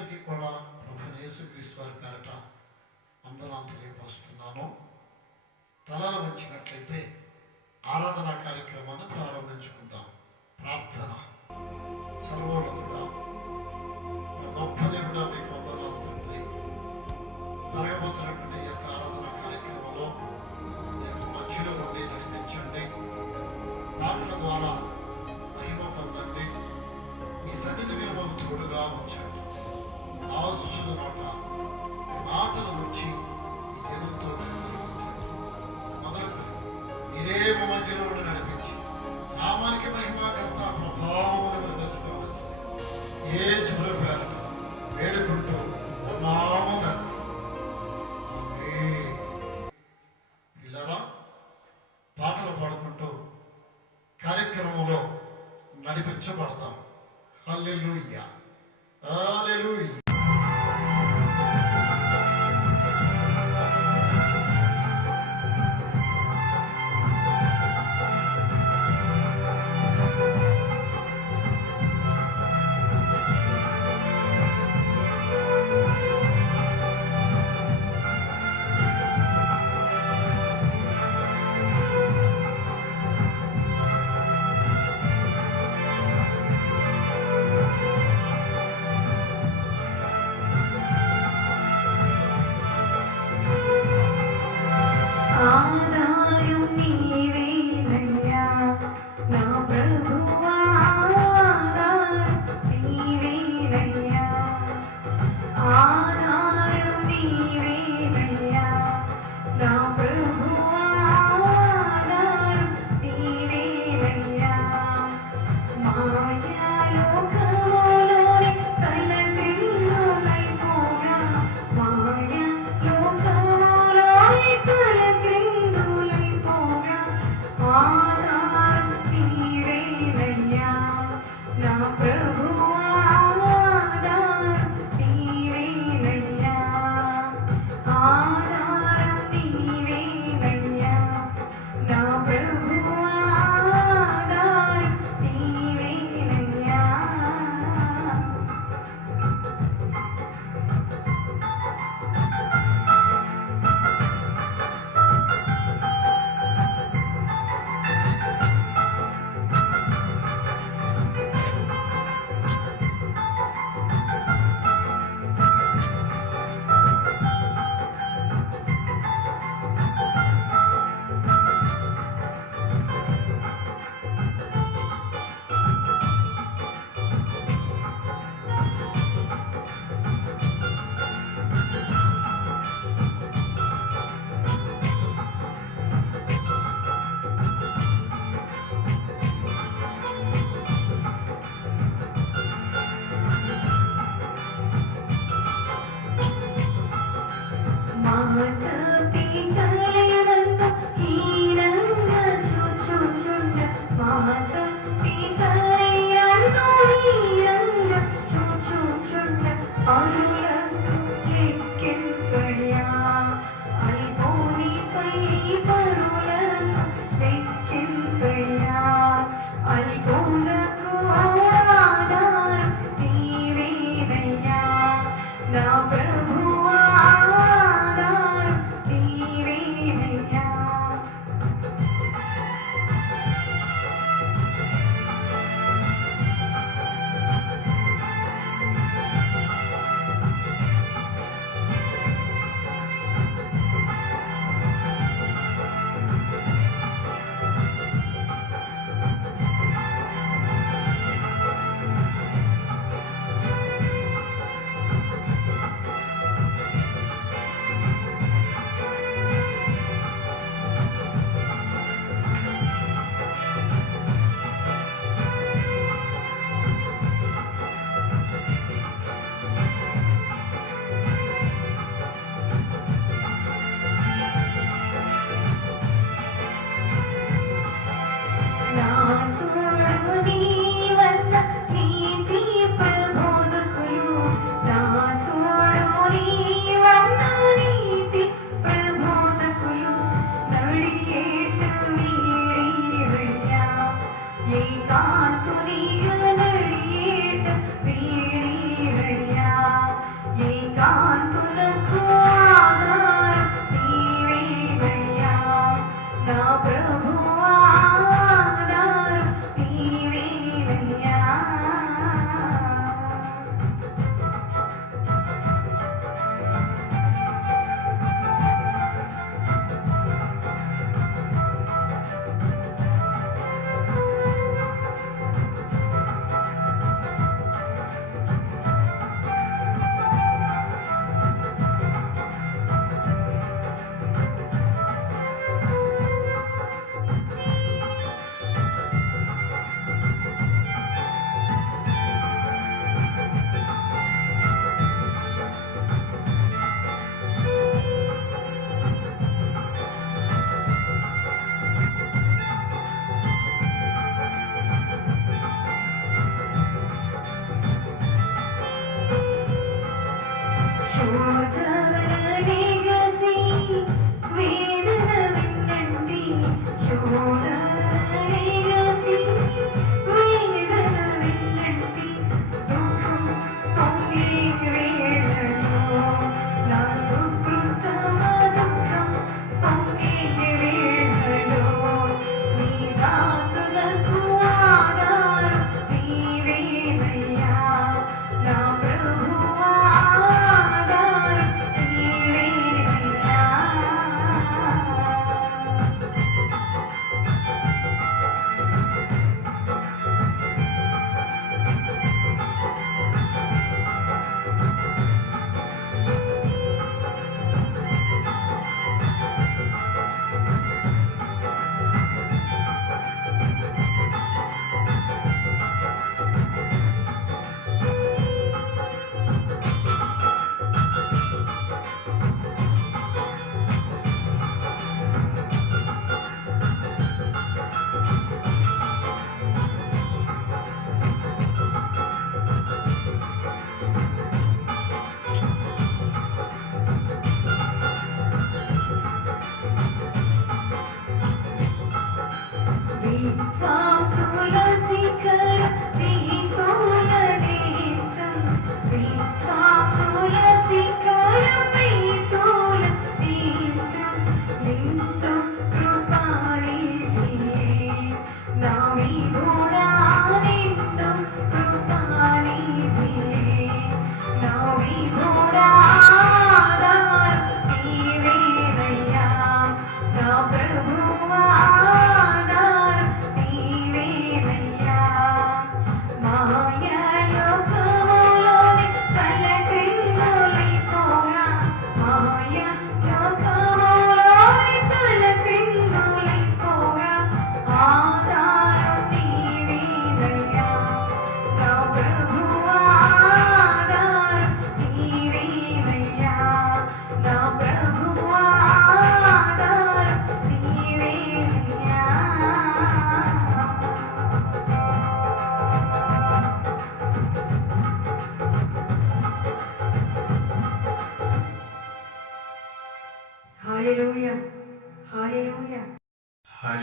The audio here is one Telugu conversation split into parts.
అందరికీ కూడా ప్రభువైన యేసుక్రీస్తు వారి పేరట వందనాలు తెలియపరుస్తున్నాను. తలలు వంచినట్లయితే ఆరాధన కార్యక్రమాన్ని ప్రారంభించుకుందాం. ప్రార్థన. సర్వోన్నతుడా, గొప్ప దేవుడా, మీకు వందనాలు తండ్రి. జరగబోతున్నటువంటి ఈ యొక్క ఆరాధన కార్యక్రమంలో నేను మధ్యలో నుండి నడిపించండి. పాటల ద్వారా మహిమ పొందండి. ఈ సన్నిధి మీరు మాకు తోడుగా ఉంచండి. ఆశుల నోట మాటల నుంచి ఈ జనంతో నడిపించండి. మొదలుకొని మీరే మా మధ్యలో ఉండి నడిపించి నామానికి మహిమ ఘనత ప్రభావం తెచ్చుకోవచ్చు. యేసు పేరట వేడుకుంటూ ఉన్నాము తండ్రి. పిల్లరా, పాటలు పాడుకుంటూ కార్యక్రమంలో నడిపించబడదాం. హల్లెలూయా, హల్లెలూయా.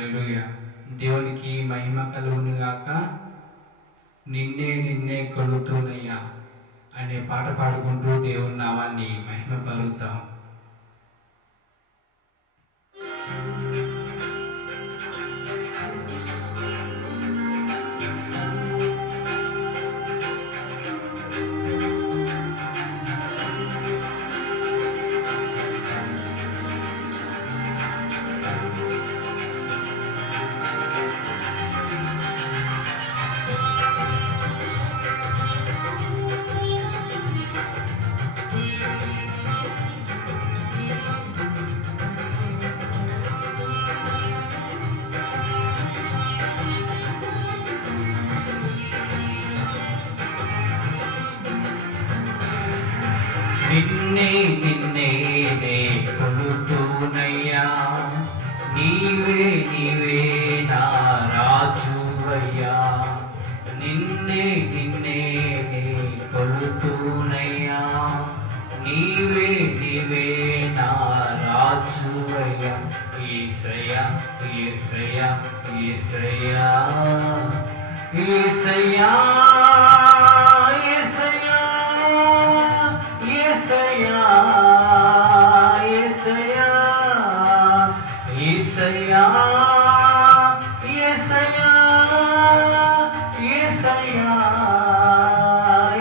హల్లెలూయా. దేవునికి మహిమ కలుగును గాక. నిన్నే నిన్నే కొలుతూనయ్యా అనే పాట పాడుకుంటూ దేవుని నామాన్ని మహిమ పలుకుతాం. నిన్నే నిన్నే నే కొలుతూనయ్యా, నీవే నీవే నా రాజువయ్యా. నిన్నే నిన్నే నే కొలుతూనయ్యా, నీవే నీవే నా రాజువయ్యా. యేసయ్యా యేసయ్యా యేసయ్యా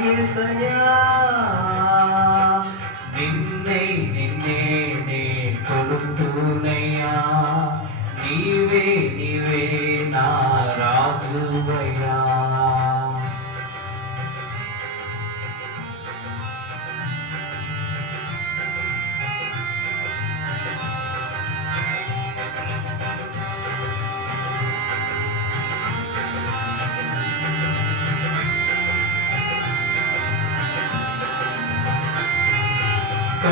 యేసయ్యా నిన్నే నిన్నే నే కొలుతూనయ్యా, నీవే నీవే నా రాజువయ్యా.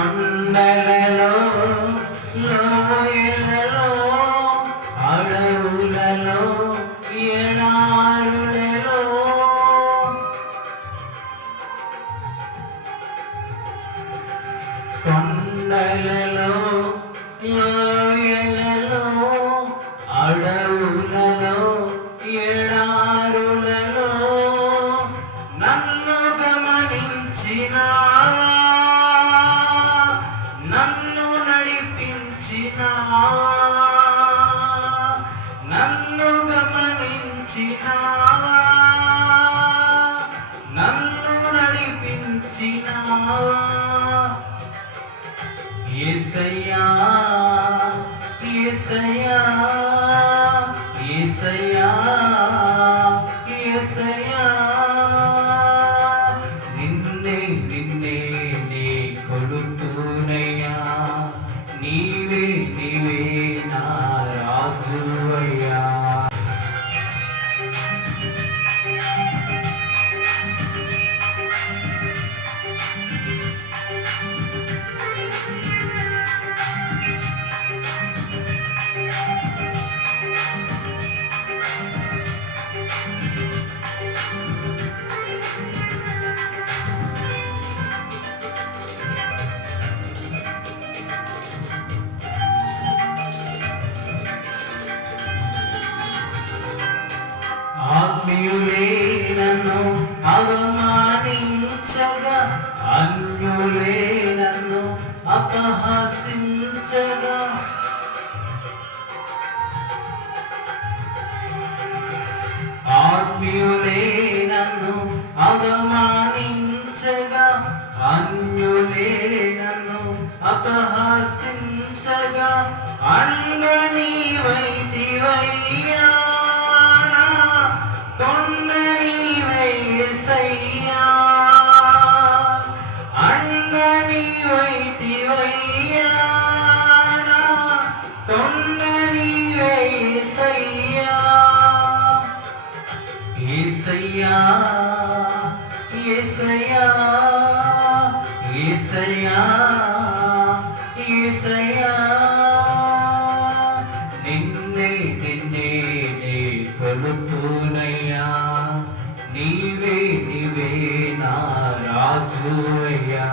కొండలలో లోయలలో అడవులలో ఎడారులలో కొండలలో లోయలలో అడవులలో ఎడారులలో నన్ను గమనించిన నన్ను నడిపించిన నన్ను గమనించిన నన్ను నడిపించిన యేసయ్యా యేసయ్యా యేసయ్యా యేసయ్యా. నిన్నే నిన్నే నే కొలుతూనయ్యా, నీవే నీవే నా రాజువయ్యా. ఆత్మీయులే నన్ను అవమానించగా, అన్యులే నన్ను అపహసించగా, ఆత్మీయులే నన్ను అవమానించగా, అన్యులే నన్ను అపహసించగా, అండని వైదివయ్యా కొండని వైసయ్యా, అండని వైదివయ్యా కొండని వైసయ్యా. యేసయ్యా యేసయ్యా యేసయ్యా యేసయ్యా. నిన్నే నిన్నే నే కొలుతూనయ్యా, నీవే నీవే నా రాజువయ్యా.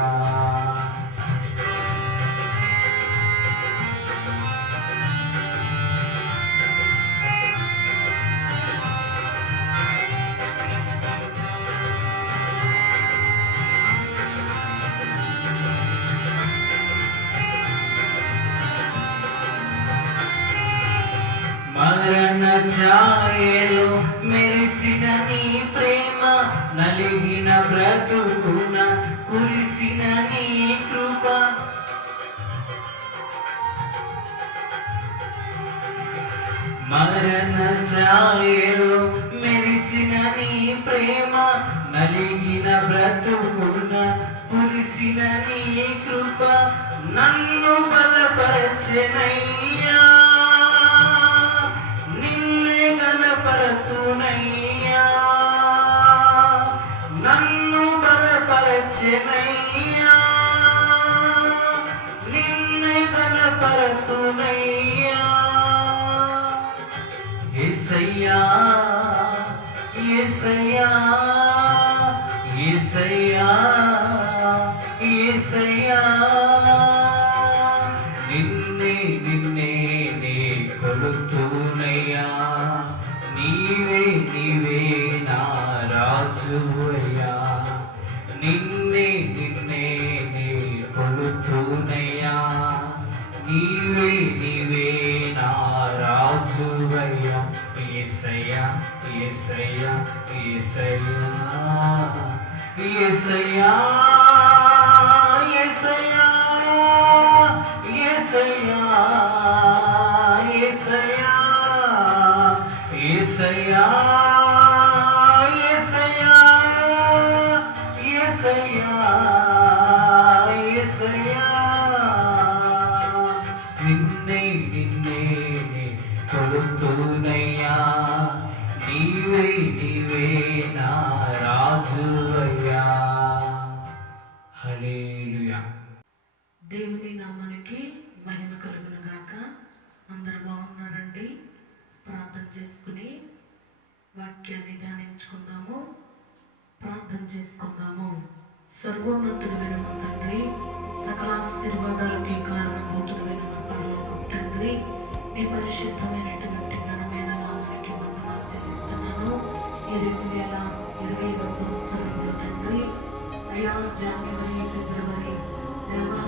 మరణ ఛాయలో మెరిసిన నీ ప్రేమ, నలిగిన బ్రతుకున కురిసిన నీ కృప. మరణ ఛాయలో మెరిసిన నీ ప్రేమ, నలిగిన బ్రతుకున కురిసిన నీ కృప. నన్ను బలపరచెనయ్యా, నిన్నే గణపరచునయ్యా. నన్ను బలపరచెనయ్యా, నిన్నే గణపరచునయ్యా. యేసయ్యా యేసయ్యా యేసయ్యా యేసయ్యా, నిన్నే నిన్నే నే కొలుతునయ్యా. నీవే నీవే నా రాజువయ్యా, నిన్నే నిన్నే నే కొలుతునయ్యా. నీవే నీవే నా రాజువయ్యా. యేసయ్యా యేసయ్యా యేసయ్యా యేసయ్యా యేసయ్యా యేసయ్యా యేసయ్యా యేసయ్యా యేసయ్యా యేసయ్యా యేసయ్యా, నిన్నే నిన్నే కొలుతునయ్యా. నీవే నీవే నా రాజువయ్యా. హల్లెలూయా. దేవుని నామానికి మహిమ కలుగును గాక. అందరూ బాగున్నారండి? ప్రార్థన చేసుకుని వాక్యాన్ని ధ్యానించుకుందాము. ప్రార్థన చేసుకుందాము. సర్వోన్నతుడైన మా తండ్రి, సకల ఆశీర్వాదాలకి కారణభూతుడైన మా పరలోకపు తండ్రి, నీ పరిశుద్ధమైనటువంటి ఘనమైన నామానికి వందనాలు చెల్లిస్తున్నాను. ఈ 2020వ సంవత్సరంలో తండ్రి, అయా జనవరి, ఫిబ్రవరి దేవా,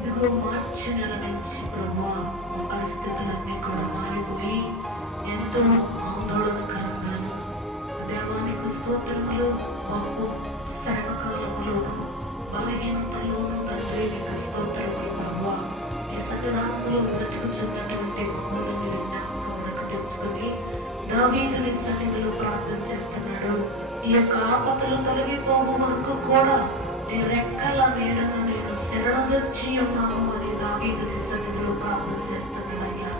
ఇదిగో మార్చి నెల నుంచి ప్రభువా మా పరిస్థితులన్నీ కూడా మారిపోయి ఎంతో ఆందోళనకరంగాను దేవానికి స్తోత్రములు. బాబు శ్రమ కాలంలోను బలహీనతలోను తండ్రి నీకు స్తోత్రములు ప్రభువా. ఈ సన్నిధానంలో బ్రతుకుతున్నటువంటి మమ్మల్ని మీరు జ్ఞాపకములకు తెచ్చుకొని దావీదుని సన్నిధిలో ప్రార్థన చేస్తున్నాడు. ఈ యొక్క ఆపదలు తొలగిపోవు వరకు కూడా నీ రెక్కల నీడను నేను శరణొచ్చి ఉన్నాను అని దావీదుని సన్నిధిలో ప్రార్థన చేస్తున్నాడు. అయ్యా,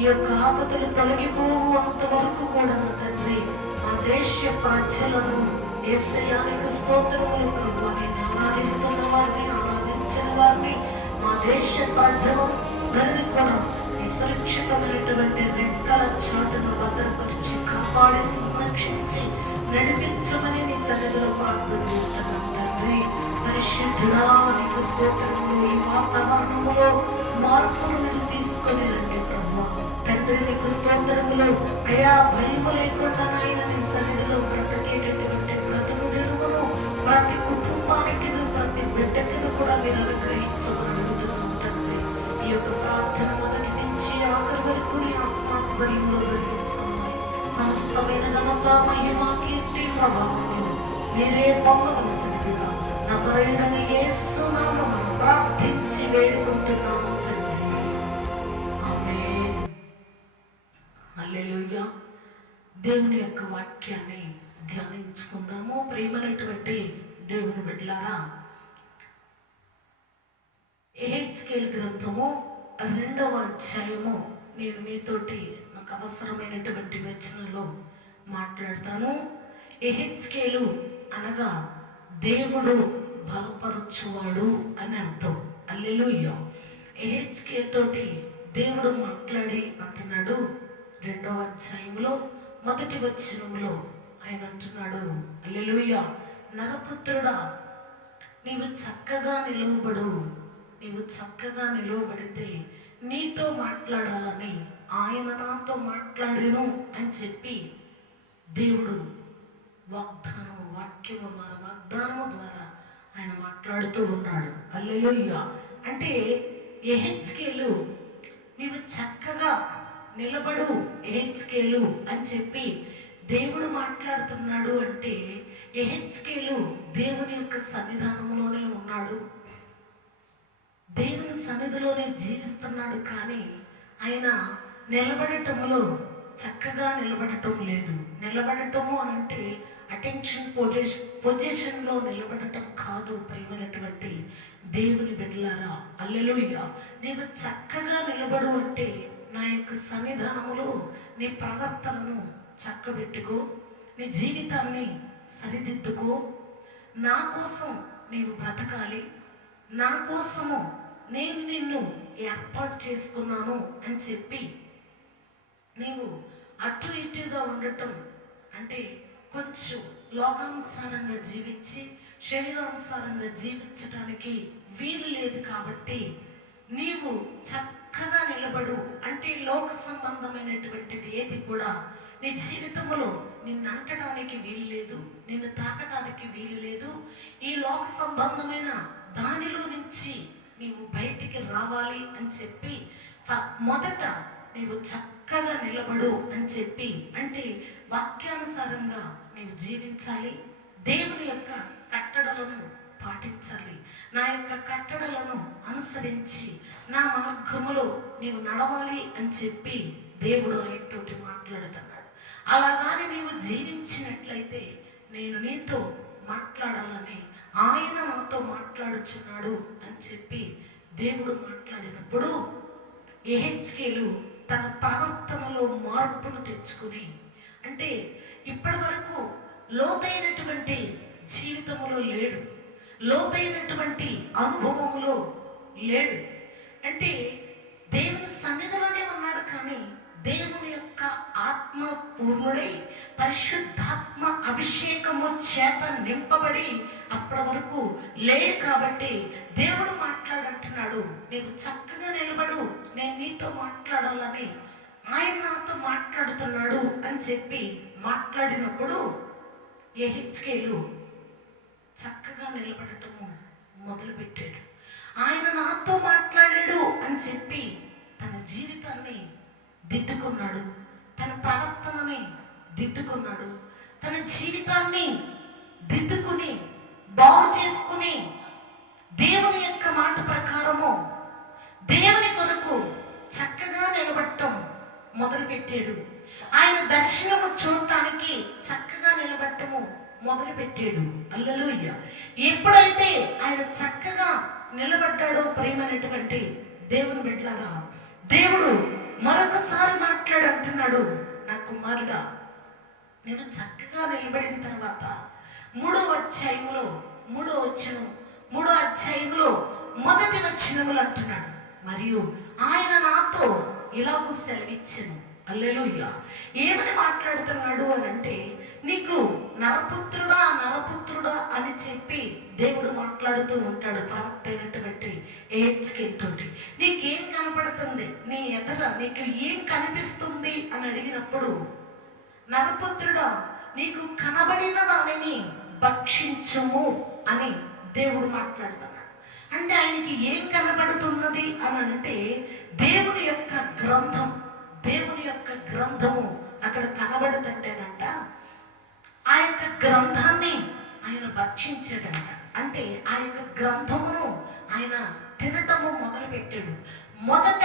ఈ యొక్క ఆపదలు తొలగిపోవు అంతవరకు కూడా నా తండ్రి మా దేశ ప్రజలను యేసయ్యానికి స్తోత్రములు ప్రభువా. నిన్ను ఆరాధిస్తున్న వారిని, ఆరాధించిన వారిని, మా దేశ ప్రజలందరినీ కూడా ఈ సురక్షితమైనటువంటి రెక్కల చాటును భద్రపరిచి కాపాడి సంరక్షించి నడిపించమని నీ సన్నిధిలో ప్రార్థన చేస్తున్నాం తండ్రి. పరిశుద్ధుడా నీకు స్తోత్రములు. ఈ వాతావరణంలో మార్పులు మీరు తీసుకొని రండి ప్రభువా. తండ్రి నీకు స్తోత్రములు. అయా, భయము లేకుండా నాయన నీ సన్నిధిలో బ్రతికేటటువంటి బ్రతుకు తెరువును ప్రతి కుటుంబానికి, ప్రతి బిడ్డకి కూడా మీరు అనుగ్రహించమని అడుగుతున్నాం తండ్రి. ఈ యొక్క ప్రార్థన మొదటి నుంచి ఆఖరి వరకు నీ ఆత్మాధ్వర్యంలో జరిగించమని, సమస్తమైన ఘనత, మహిమ, కీర్తి, ప్రభావములు మీరే పొందవలసినదిగా నజరేయుడైన యేసు నామమున ప్రార్థించి వేడుకుంటున్నాం తండ్రి. ఆమేన్. హల్లెలూయా. దేవుని యొక్క వాక్యాన్ని ధ్యానించుకుందాము. ప్రియమైనటువంటి దేవుని బిడ్డలారా, యెహెజ్కేలు గ్రంథము 2వ అధ్యాయము నేను మీతోటి నాకు అవసరమైనటువంటి వచనంలో మాట్లాడతాను. యెహెజ్కేలు అనగా దేవుడు బలపరచువాడు అని అర్థం. హల్లెలూయా. యెహెజ్కేలు తోటి దేవుడు మాట్లాడి అంటున్నాడు 2వ అధ్యాయంలో 1వ వచనంలో ఆయన అంటున్నాడు, హల్లెలూయా, నరపుత్రుడా నీవు చక్కగా నిలువబడు. నీవు చక్కగా నిలువబడితే నీతో మాట్లాడాలని ఆయన నాతో మాట్లాడేను అని చెప్పి దేవుడు వాక్యము ద్వారా, వాగ్దానము ద్వారా ఆయన మాట్లాడుతూ ఉన్నాడు. హల్లెలూయా. అంటే యెహెజ్కేలు నీవు చక్కగా నిలబడు యెహెజ్కేలు అని చెప్పి దేవుడు మాట్లాడుతున్నాడు అంటే యెహెజ్కేలు దేవుని యొక్క సన్నిధానంలోనే ఉన్నాడు, దేవుని సన్నిధిలోనే జీవిస్తున్నాడు. కానీ ఆయన నిలబడటంలో చక్కగా నిలబడటం లేదు. నిలబడటము అనంటే అటెన్షన్ పొజిషన్లో నిలబడటం కాదు. ప్రియమైనటువంటి దేవుని బిడ్డలారా, హల్లెలూయా, నీవు చక్కగా నిలబడు అంటే నా యొక్క సన్నిధానములో నీ ప్రవర్తనను చక్కబెట్టుకో, నీ జీవితాన్ని సరిదిద్దుకో. నా కోసం నీవు బ్రతకాలి, నా కోసము నేను నిన్ను ఏర్పాటు చేసుకున్నాను అని చెప్పి నీవు అటు ఇటుగా ఉండటం అంటే కొంచెం లోకానుసారంగా జీవించి శరీరానుసారంగా జీవించడానికి వీలు లేదు. కాబట్టి నీవు చక్కగా నిలబడు అంటే లోక సంబంధమైనటువంటిది ఏది కూడా నీ జీవితంలో నిన్ను అంటడానికి వీలు లేదు, నిన్ను తాకడానికి వీలు లేదు. ఈ లోక సంబంధమైన దానిలో నుంచి నీవు బయటికి రావాలి అని చెప్పి మొదట నీవు చక్కగా నిలబడు అని చెప్పి, అంటే వాక్యానుసారంగా నీవు జీవించాలి, దేవుని యొక్క కట్టడలను పాటించాలి, నా యొక్క కట్టడలను అనుసరించి నా మార్గములో నీవు నడవాలి అని చెప్పి దేవుడు నీతోటి మాట్లాడుతున్నాడు. అలాగాని నీవు జీవించినట్లయితే నేను నీతో మాట్లాడాలని ఆయన నాతో మాట్లాడుచున్నాడు అని చెప్పి దేవుడు మాట్లాడినప్పుడు యెహెజ్కేలు తన ప్రవర్తనలో మార్పును తెచ్చుకుని, అంటే ఇప్పటి వరకు లోతైనటువంటి జీవితంలో లేడు, లోతైనటువంటి అనుభవంలో లేడు. అంటే దేవుని సన్నిధిలోనే ఉన్నాడు, కానీ దేవుని యొక్క ఆత్మ పూర్ణుడై పరిశుద్ధాత్మ అభిషేకము చేత నింపబడి అప్పటి వరకు లేడు. కాబట్టి దేవుడు మాట్లాడంటున్నాడు, నీవు చక్కగా నిలబడు, నేను నీతో మాట్లాడాలని ఆయన నాతో మాట్లాడుతున్నాడు అని చెప్పి మాట్లాడినప్పుడు యెహెజ్కేలు చక్కగా నిలబడటము మొదలుపెట్టాడు. ఆయన నాతో మాట్లాడాడు అని చెప్పి తన జీవితాన్ని దిద్దుకున్నాడు, తన ప్రవర్తనని దిద్దుకున్నాడు, తన జీవితాన్ని దిద్దుకుని బాగు చేసుకుని దేవుని యొక్క మాట ప్రకారము దేవుని కొరకు చక్కగా నిలబడటం మొదలుపెట్టాడు. ఆయన దర్శనము చూడటానికి చక్కగా నిలబడటము మొదలుపెట్టాడు. హల్లెలూయా. ఎప్పుడైతే ఆయన చక్కగా నిలబడ్డాడో ప్రియమైనటువంటి దేవుని బిడ్డలారా, దేవుడు మరొకసారి మాట్లాడంటున్నాడు, నా కుమారుడా, నేను చక్కగా నిలబడిన తర్వాత మూడో అధ్యాయంలో మొదటి వచనములు అంటున్నాడు, మరియు ఆయన నాతో ఇలాగూ సెలవిచ్చెను. హల్లెలూయా. ఏమని మాట్లాడుతున్నాడు అని అంటే, నీకు నరపుత్రుడా నరపుత్రుడా అని చెప్పి దేవుడు మాట్లాడుతూ ఉంటాడు ప్రవక్త అయినటువంటి యెహెజ్కేలు తోటి. నీకేం కనపడుతుంది, నీ ఎదుర నీకు ఏం కనిపిస్తుంది అని అడిగినప్పుడు, నరపుత్రుడా నీకు కనబడిన దానిని భక్షించుము అని దేవుడు మాట్లాడుతున్నాడు. అంటే ఆయనకి ఏం కనబడుతున్నది అని అంటే దేవుని యొక్క గ్రంథము అక్కడ కనబడుతుంటేనంట ఆ యొక్క గ్రంథాన్ని ఆయన భక్షించాడంట. అంటే ఆ యొక్క గ్రంథమును ఆయన తినటము మొదలుపెట్టాడు. మొదట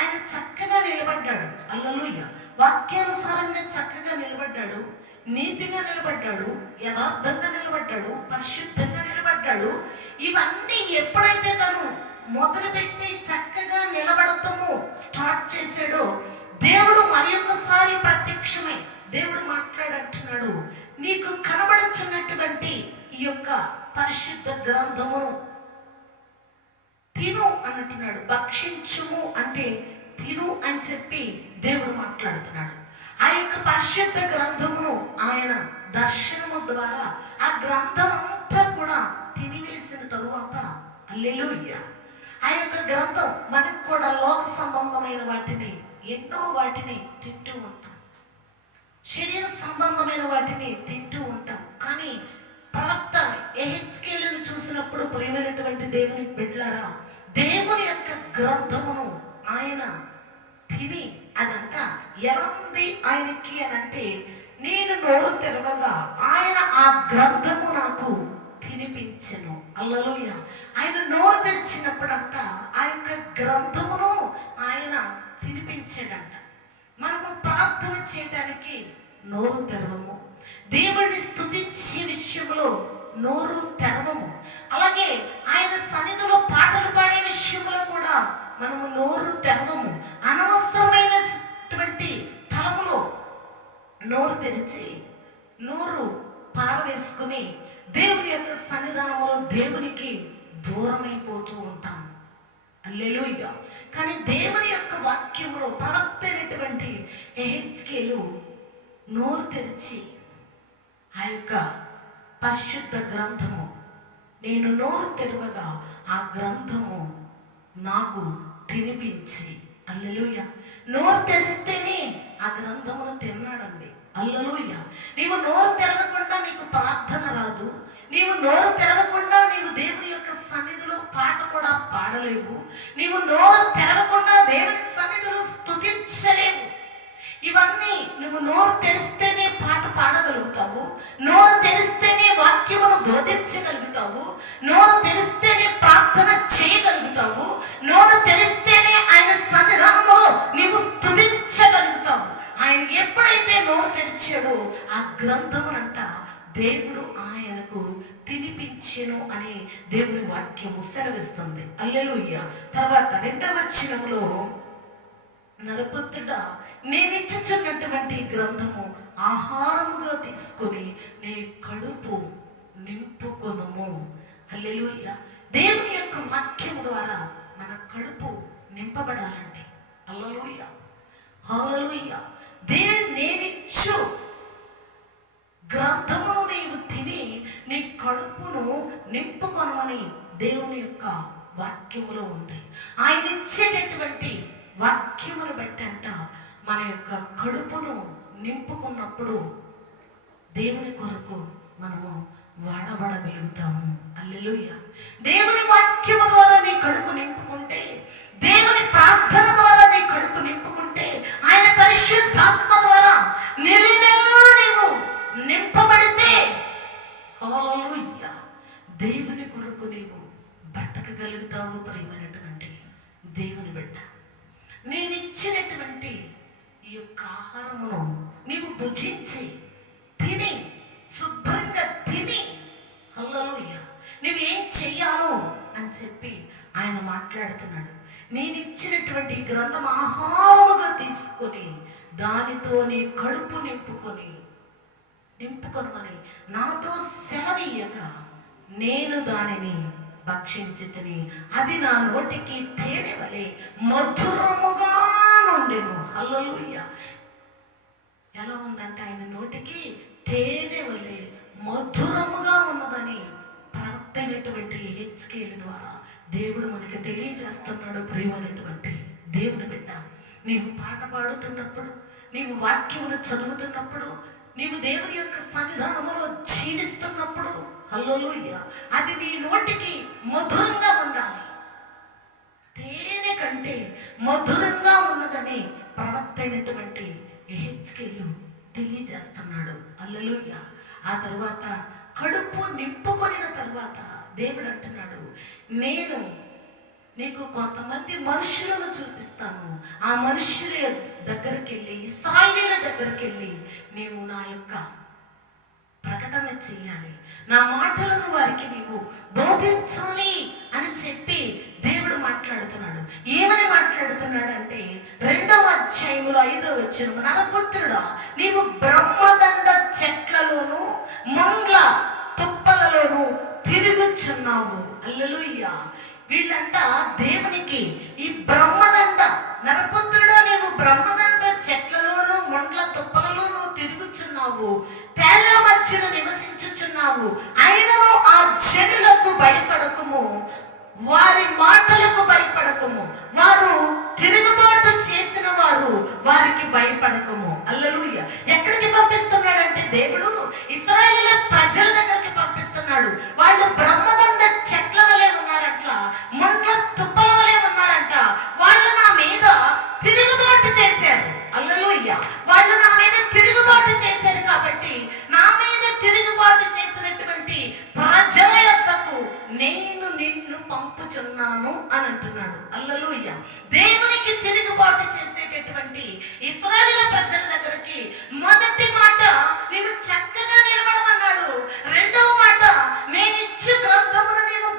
ఆయన చక్కగా నిలబడ్డాడు, హల్లెలూయా, వాక్యానుసారంగా చక్కగా నిలబడ్డాడు, నీతిగా నిలబడ్డాడు, యథార్థంగా నిలబడ్డాడు, పరిశుద్ధంగా నిలబడ్డాడు. ఇవన్నీ ఎప్పుడైతే తను మొదలుపెట్టి చక్కగా నిలబడటము స్టార్ట్ చేశాడో దేవుడు మరి ఒక్కసారి ప్రత్యక్షమై దేవుడు మాట్లాడంటున్నాడు, నీకు కనబడుచున్నటువంటి ఈ యొక్క పరిశుద్ధ గ్రంథమును తిను అంటున్నాడు. భక్షించుము అంటే తిను అని చెప్పి దేవుడు మాట్లాడుతున్నాడు. ఆ యొక్క పరిశుద్ధ గ్రంథమును ఆయన దర్శనము ద్వారా ఆ గ్రంథం అంతా కూడా తినివేసిన తరువాత, హల్లెలూయా, ఆ యొక్క గ్రంథం మనకు కూడా లోక సంబంధమైన వాటిని ఎన్నో వాటిని తింటూ ఉంటాం, శరీర సంబంధమైన వాటిని తింటూ ఉంటాం. కానీ ప్రవక్త యెహెజ్కేలును చూసినప్పుడు ప్రియమైనటువంటి దేవుని బిడ్డలారా, దేవుని యొక్క గ్రంథమును ఆయన తిని అదంతా ఎలా ఉంది ఆయనకి అని అంటే, నేను నోరు తెరవగా ఆయన ఆ గ్రంథము నాకు తినిపించెను. హల్లెలూయా. ఆయన నోరు తెరిచినప్పుడంట ఆ యొక్క గ్రంథమును ఆయన తినిపించాడంట. మనము ప్రార్థన చేయడానికి నోరు తెరవము, దేవుడిని స్తుతించే విషయంలో నోరు తెరవము, అలాగే ఆయన సన్నిధిలో పాటలు పాడే విషయంలో కూడా మనము నోరు తెరవము. అనవసరమైనటువంటి స్థలములో నోరు తెరిచి నోరు పారవేసుకుని దేవుని యొక్క సన్నిధానంలో దేవునికి దూరమైపోతూ ఉంటాము. హల్లెలూయా. కానీ దేవుని యొక్క వాక్యంలో ప్రవక్త అయినటువంటి యెహెజ్కేలు నోరు తెరిచి ఆ యొక్క పరిశుద్ధ గ్రంథము, నేను నోరు తెరవగా ఆ గ్రంథము నాకు తినిపించి. హల్లెలూయా. నోరు తెరిస్తేనే ఆ గ్రంథమును తిన్నాడండి. హల్లెలూయా. నీవు నోరు తెరవకుండా నీకు ప్రార్థన రాదు. నీవు నోరు తెరవకుండా నీవు దేవుని యొక్క సన్నిధిలో పాట కూడా పాడలేవు. నీవు నోరు తెరవకుండా దేవుని సన్నిధిలో స్తుతించలేవు. ఇవన్నీ నువ్వు నోరు తెరిస్తేనే పాట పాడగలుగుతావు, నోరు తెరిస్తేనే వాక్యమును బోధించగలుగుతావు, నోరు తెరిస్తేనే ప్రార్థన చేయగలుగుతావు, నోరు తెరిస్తేనే ఆయన సన్నిధానంలో నీవు స్తుతించగలుగుతావు. ఆయన ఎప్పుడైతే నోరు తెరిచాడో ఆ గ్రంథమునంట దేవుడు ఆయనకు తినిపించెను అని దేవుని వాక్యము సెలవిస్తుంది. హల్లెలూయా. తర్వాత 2వ వచనములో, నరపుత్రుడా, నేనిచ్చుచున్నటువంటి గ్రంథము ఆహారముగా తీసుకొని నీ కడుపు నింపుకొనుము. హల్లెలూయా. దేవుని యొక్క వాక్యం ద్వారా మన కడుపు నింపబడాలండి. హల్లెలూయా. హల్లెలూయా. నేనిచ్చు గ్రంథమును నీవు తిని నీ కడుపును నింపుకొనమని దేవుని యొక్క వాక్యములో ఉంది. ఆయన ఇచ్చేటటువంటి వాక్యమును బట్టంట మన యొక్క కడుపును నింపుకున్నప్పుడు దేవుని కొరకు మనము వాడబడగలుగుతాము. హల్లెలూయా. దేవుని వాక్యము ద్వారా నీ కడుపు నింపుకుంటే, దేవుని ప్రార్థన ద్వారా నీ కడుపు నింపుకుంటే, ఆయన పరిశుద్ధాత్మ ద్వారా నెలనెలా నీవు నింపబడితే, హల్లెలూయా, దేవుని కొరకు నీవు బ్రతకగలుగుతావు. ప్రియమైనటువంటి దేవుని బిడ్డ, నేను ఇచ్చినటువంటి ఈ యొక్క ఆహారమును నీవు భుజించి తిని శుభ్రంగా తిని, హల్లెలూయా, నువ్వేం చెయ్యాలో అని చెప్పి ఆయన మాట్లాడుతున్నాడు. నేను ఇచ్చినటువంటి గ్రంథం ఆహారముగా తీసుకొని దానితో నీ కడుపు నింపుకొనమని నాతో సెలవీయగా నేను దానిని భక్షించితిని, అది నా నోటికి తేనె వలె మధురముగా నుండెను. హల్లెలూయా. ఎలా ఉందంటే ఆయన నోటికి తేనె వలె మధురముగా ఉన్నదని ప్రవక్త అయినటువంటి యెహెజ్కేలు ద్వారా దేవుడు మనకి తెలియజేస్తున్నాడు. ప్రియమైనటువంటి దేవుని బిడ్డ, నీవు పాట పాడుతున్నప్పుడు, నీవు వాక్యమును చదువుతున్నప్పుడు, నీవు దేవుని యొక్క సన్నిధానములో జీవిస్తున్నప్పుడు, హల్లెలూయా, అది నీ నోటికి మధురంగా ఉండాలి. తేనె కంటే మధురంగా ఉన్నదని ప్రవక్త అయినటువంటి యెహెజ్కేలు తెలియజేస్తున్నాడు. హల్లెలూయా. ఆ తరువాత కడుపు నింపుకొనిన తరువాత దేవుడు అంటున్నాడు, నేను నీకు కొంతమంది మనుషులను చూపిస్తాను. ఆ మనుషుల దగ్గరికి వెళ్ళి, ఇశ్రాయేలీయుల దగ్గరికి వెళ్ళి నీవు నా యొక్క ప్రకటన చేయాలి, నా మాటలను వారికి నీవు బోధించాలి అని చెప్పి దేవుడు మాట్లాడుతున్నాడు. ఏమని మాట్లాడుతున్నాడు అంటే 2వ అధ్యాయములో 5వ వచనం, నరపుత్రుడా, నీవు బ్రహ్మదండ చెట్లలోను మంగళ తుప్పలలోను తిరుగుచున్నావు. హల్లెలూయా. వీళ్ళంట దేవునికి ఈ బ్రహ్మదండ, నరపుత్రుడా నీవు బ్రహ్మదండ చెట్లలోను మంగళ తుప్పలలోను తిరుగుచున్నావు, తేళ్ల మధ్యన నివసించుచున్నావు, అయినను ఆ జనులకు భయపడకుము, వారి మాటలకు భయపడకుము, వారు తిరుగుబాటు చేసిన వారు వారికి భయపడకుము. హల్లెలూయా. ఎక్కడికి పంపిస్తున్నాడంటే దేవుడు ఇశ్రాయేలీయుల ప్రజల దగ్గరికి పంపిస్తున్నాడు. వాళ్ళు బ్రహ్మదండ చెట్ల వలె ఉన్నారంట, మంగళ తుప్పల వలె ఉన్నారంట. వాళ్ళు నా మీద తిరుగుబాటు చేశారు. పంపుచున్నాను అని అంటున్నాడు. హల్లెలూయ. దేవునికి తిరుగుబాటు చేసేటటువంటి ఇశ్రాయేలు ప్రజల దగ్గరికి మొదటి మాట నీవు చక్కగా నిలబడమన్నాడు. రెండవ మాట నేను ఇచ్చు గ్రంథమును నీవు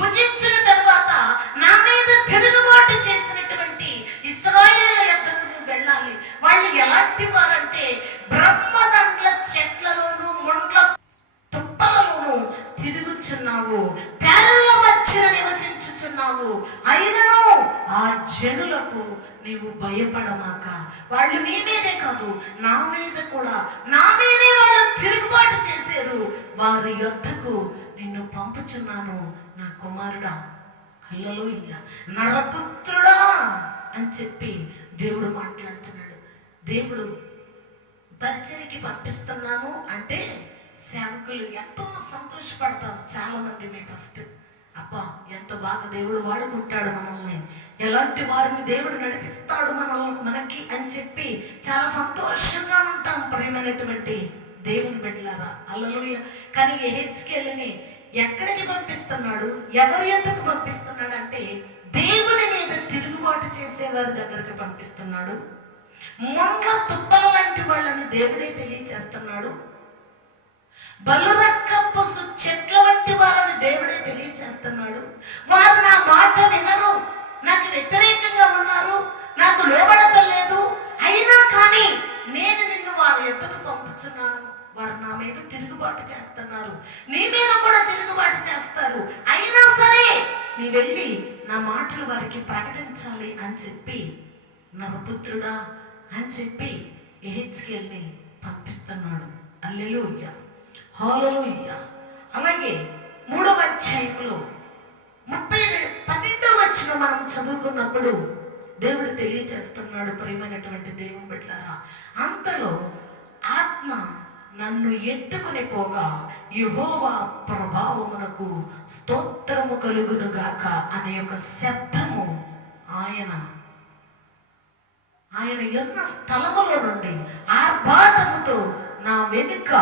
భుజించిన తర్వాత నా మీద తిరుగుబాటు చేసినటువంటి ఇశ్రాయేలు యొద్దకు నువ్వు వెళ్ళాలి. వాళ్ళు ఎలాంటి వారంటే బ్రహ్మదండ్ల చెట్లలోను ముండ్ల తుప్పలలోను తిరుగుచున్నావు, తెల్ల మధ్యన నివసించుచున్నావు. అయినను ఆ జనులకు నీవు భయపడమాక. వాళ్ళు నీ మీదే కాదు నా మీద కూడా, నా మీదే వాళ్ళు తిరుగుబాటు చేశారు. వారి యొద్దకు నిన్ను పంపుచున్నాను నా కుమారుడా. హల్లెలూయా. నరపుత్రుడా అని చెప్పి దేవుడు మాట్లాడుతున్నాడు. దేవుడు పరిచర్యకి పంపిస్తున్నాను అంటే సేవకులు ఎంతో సంతోషపడతారు. చాలా మంది మీ ఫస్ట్ అబ్బా ఎంత బాగా దేవుడు వాడుకుంటాడు మనల్ని, ఎలాంటి వారిని దేవుడు నడిపిస్తాడు మనకి అని చెప్పి చాలా సంతోషంగా ఉంటాం ప్రేమైనటువంటి దేవుని బిడ్డలారా. హల్లెలూయా. కానీ యెహెజ్కేలుని ఎక్కడికి పంపిస్తున్నాడు, ఎవరి యొద్దకు పంపిస్తున్నాడు అంటే దేవుని మీద తిరుగుబాటు చేసేవారి దగ్గరికి పంపిస్తున్నాడు. ముండ్ల తుప్పల లాంటి వాళ్ళని దేవుడే తెలియచేస్తున్నాడు. బలురక్కపు చెట్ల వంటి వారిని దేవుడే తెలియచేస్తున్నాడు. వారు నా మాట వినరు, నాకు వ్యతిరేకంగా ఉన్నారు, నాకు లోబడతలేదు, అయినా కానీ నేను నిన్ను వారి యొద్దకు పంపుచున్నాను. వారు నా మీద తిరుగుబాటు చేస్తున్నారు, నీ మీద కూడా తిరుగుబాటు చేస్తారు, అయినా సరే నీ వెళ్ళి నా మాటలు వారికి ప్రకటించాలి అని చెప్పి నరపుత్రుడా అని చెప్పి యెహెజ్కేలుని పంపిస్తున్నాడు. హల్లెలూయా. హల్లెలూయా. అలాగే 3వ అధ్యాయంలో 12వ వచనం మనం చదువుకున్నప్పుడు దేవుడు తెలియచేస్తున్నాడు ప్రియమైనటువంటి దేవుని బిడ్డలారా, అంతలో ఆత్మ నన్ను ఎత్తుకుని పోగా యెహోవా ప్రభావమునకు స్తోత్రము కలుగును గాక అనే ఒక శబ్దము ఆయన ఉన్న స్థలములో నుండి ఆర్భాటముతో నా వెనుక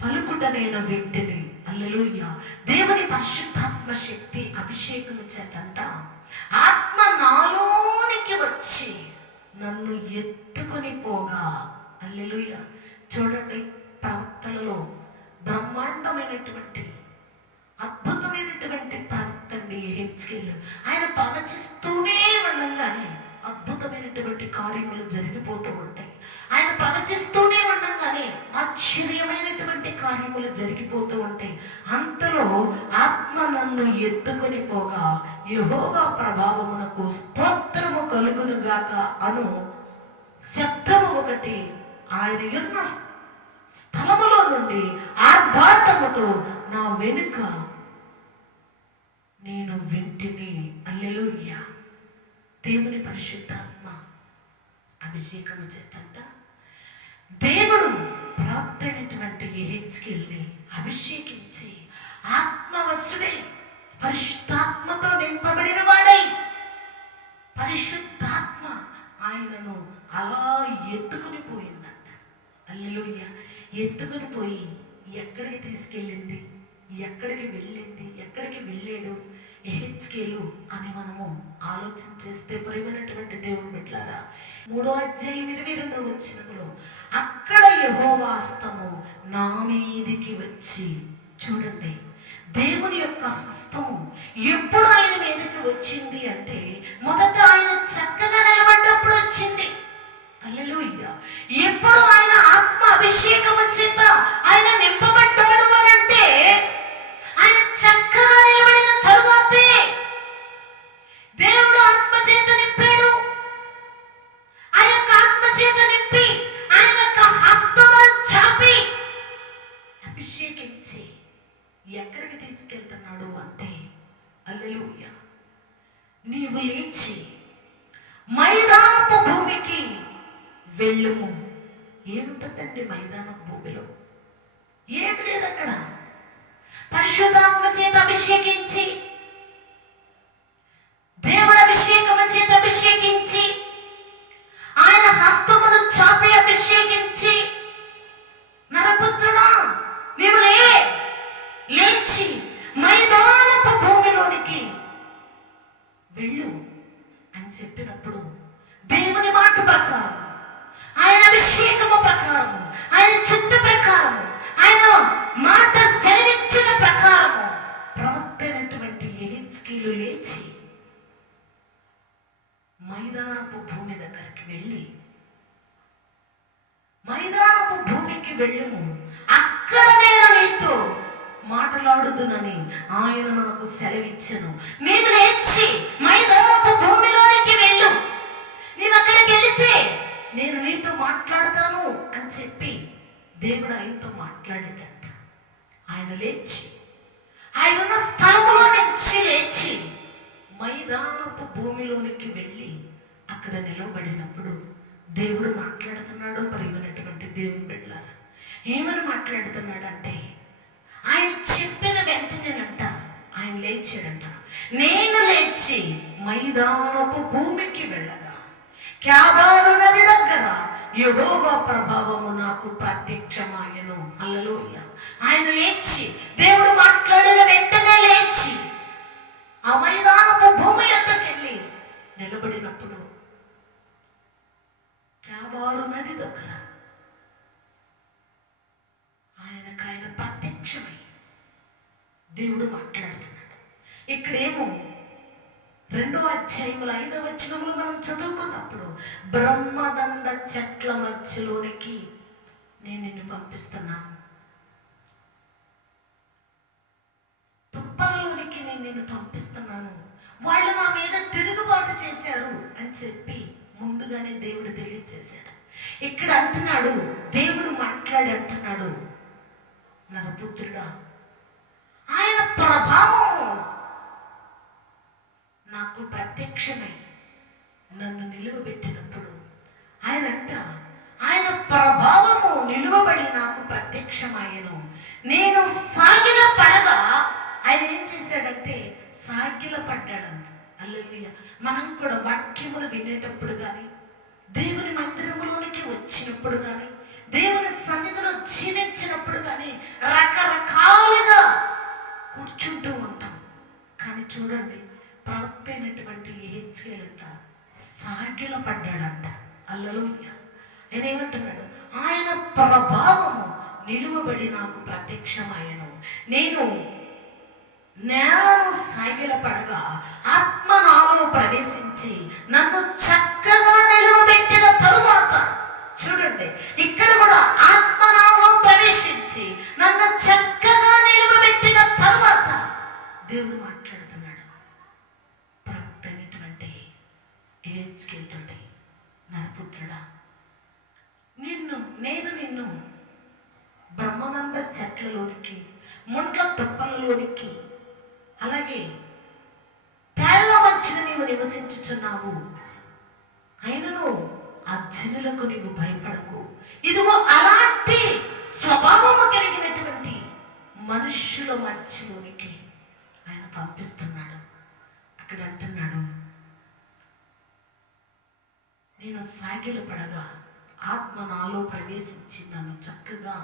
పలుకుట నేను వింటిని. హల్లెలూయా. దేవుని పరిశుద్ధాత్మ శక్తి అభిషేకము చేతంట ఆత్మ నాలోనికి వచ్చి నన్ను ఎత్తుకొని పోగా. హల్లెలూయా. చూడండి, ప్రవక్తలలో బ్రహ్మాండమైనటువంటి అద్భుతమైనటువంటి ప్రవక్త అండి యెహెజ్కేలు. ఆయన ప్రవచిస్తూనే ఉండగానే అద్భుతమైనటువంటి కార్యములు జరిగిపోతూ ఉంటాయి. ఆయన ప్రవచిస్తూనే ఉండగానే ఆశ్చర్యమైనటువంటి కార్యములు జరిగిపోతూ ఉంటాయి. అంతలో ఆత్మ నన్ను ఎత్తుకొని పోగా యెహోవా ప్రభావమునకు స్తోత్రము కలుగును గాక అను శబ్దము ఒకటి ఆయన ఉన్న స్థలములో నుండి ఆర్భాటముతో నా వెనుక నేను వింటిని. హల్లెలూయా. దేవుని పరిశుద్ధాత్మ అభిషేకము చేతంట దేవుడు ప్రవక్త అయినటువంటి యెహెజ్కేలుని అభిషేకించి ఆత్మవశుడై పరిశుద్ధాత్మతో నింపబడిన వాడై పరిశుద్ధాత్మ ఆయనను అలా ఎత్తుకుని పోయిందంట. హల్లెలూయా. ఎత్తుకుని పోయి ఎక్కడికి తీసుకెళ్ళింది, ఎక్కడికి వెళ్ళింది, ఎక్కడికి వెళ్ళాడు యెహెజ్కేలు అని మనము ఆలోచన చేస్తే ప్రియమైనటువంటి దేవుని బిడ్డలారా, 3వ అధ్యాయం 22వ వచనంలో అక్కడ యెహోవా హస్తము నా మీదికి వచ్చి, చూడండి దేవుని యొక్క హస్తము ఎప్పుడు ఆయన మీదకి వచ్చింది అంటే మొదట ఆయన చక్కగా నిలబడ్డప్పుడు వచ్చింది. హల్లెలూయా. ఎప్పుడు ఆయన ఆత్మ అభిషేకము చేత ఆయన నింపబడ్డాడు అని అంటే ఆయన చక్కగా నిలబడిన తరువాతే దేవుడు ఆత్మ చేత నింపాడు. ఆ యొక్క ఆత్మ చేత నింపి ఆయన యొక్క హస్తమును చాపి అభిషేకించి ఎక్కడికి తీసుకెళ్తున్నాడు అంటే హల్లెలూయా, నీవు లేచి మైదానపు భూమికి వెళ్ళుము. ఏముంటుందండి మైదానపు భూమిలో? ఏమి లేదు అక్కడ. పరిశుద్ధాత్మ చేత అభిషేకించి, దేవుడు అభిషేకము చేత అభిషేకించి, ఆయన హస్తమును చాపి అభిషేకించి, నరపుత్రుడా నీవు లేచి మైదానపు భూమి వెళ్ళు అని చెప్పినప్పుడు దేవుని మాట ప్రకారం, ఆయన అభిషేకము ప్రకారము, ఆయన చిత్త ప్రకారము, ఆయన మాట సెలవిచ్చిన ప్రకారము ప్రవక్త అయినటువంటి యెహెజ్కేలు లేచి మైదానపు భూమి దగ్గరికి వెళ్ళి, మైదానపు భూమికి వెళ్ళము, అక్కడ నేను నీతో మాట్లాడుదునని ఆయన నాకు సెలవిచ్చను. నేను లేచి మైదానపు భూమిలోనికి వెళ్ళు, నేను అక్కడికి వెళితే నేను నీతో మాట్లాడతాను అని చెప్పి దేవుడు ఆయనతో మాట్లాడాడంట. ఆయన లేచి ఆయన ఉన్న స్థలంలో నుంచి లేచి మైదానపు భూమిలోనికి వెళ్ళి అక్కడ నిలబడినప్పుడు దేవుడు మాట్లాడుతున్నాడు. ప్రియమైనటువంటి దేవుని బిడ్డలారా, ఏమని మాట్లాడుతున్నాడంటే, ఆయన చెప్పిన వెంటనేనంట ఆయన లేచాడంట. నేను లేచి మైదానపు భూమికి వెళ్ళగా క్యాబారు నది దగ్గర యెహోవా ప్రభావము నాకు ప్రత్యక్షమాయెను. హల్లెలూయా. ఆయన లేచి, దేవుడు మాట్లాడిన వెంటనే లేచి ఆ మైదానపు భూమి యొద్దకు వెళ్ళి నిలబడినప్పుడు క్యాబారు నది దగ్గర ఆయన ప్రత్యక్షమై దేవుడు మాట్లాడుతున్నాడు. ఇక్కడేమో 2వ అధ్యాయముల 5వ వచనములు మనం చదువుకున్నప్పుడు, బ్రహ్మదండ చెట్ల మధ్యలోనికి నేను నిన్ను పంపిస్తున్నాను, తుప్పల్లోనికి నేను నిన్ను పంపిస్తున్నాను, వాళ్ళు నా మీద తిరుగుబాటు చేశారు అని చెప్పి ముందుగానే దేవుడు తెలియజేశాడు. ఇక్కడ అంటున్నాడు, దేవుడు మాట్లాడి అంటున్నాడు, నరపుత్రుడా, ఆయన ప్రభావము నాకు ప్రత్యక్షమై నన్ను నిలువబెట్టినప్పుడు, ఆయన ప్రభావము నిలువబడి నాకు ప్రత్యక్షమాయను. నేను సాగిల పడగా ఆయన ఏం చేశాడంటే సాగిల పడ్డాడంట. హల్లెలూయా. మనం కూడా వాక్యములు వినేటప్పుడు కానీ, దేవుని మందిరములోనికి వచ్చినప్పుడు కానీ, దేవుని సన్నిధిలో జీవించినప్పుడు కానీ రకరకాలుగా కూర్చుంటూ ఉంటాం. కానీ చూడండి, ప్రవక్త అయినటువంటి యెహెజ్కేలంట సాగిల పడ్డాడంట. హల్లెలూయా. ఆయన ఏమంటున్నాడు, ఆయన ప్రభావము నిలువబడి నాకు ప్రత్యక్షమాయను. నేను నేలను సాగిల పడగా ఆత్మ నాలో ప్రవేశించి నన్ను చక్కగా నిలువబెట్టిన తరువాత, చూడండి ఇక్కడ కూడా ఆత్మ నాలో ప్రవేశించి నన్ను చక్కగా నిలువబెట్టిన తరువాత దేవుడు మాట్లాడుతున్నాడు. ప్రవక్త అయినటువంటి యెహెజ్కేలుతో, నరపుత్రుడా, నేను నిన్ను బ్రహ్మదండ చెట్లలోనికి, ముండ్ల తుప్పలలోనికి, అలాగే తేళ్ల మధ్యన నీవు నివసించుచున్నావు, అయినను ఆ జనులకు నీవు భయపడకు. ఇదిగో అలాంటి స్వభావము కలిగినటువంటి మనుష్యుల మధ్యలోనికి ఆయన పంపిస్తున్నాడు. అక్కడ అంటున్నాడు, నేను సాగిల పడగా ఆత్మ నాలో ప్రవేశించి నన్ను చక్కగా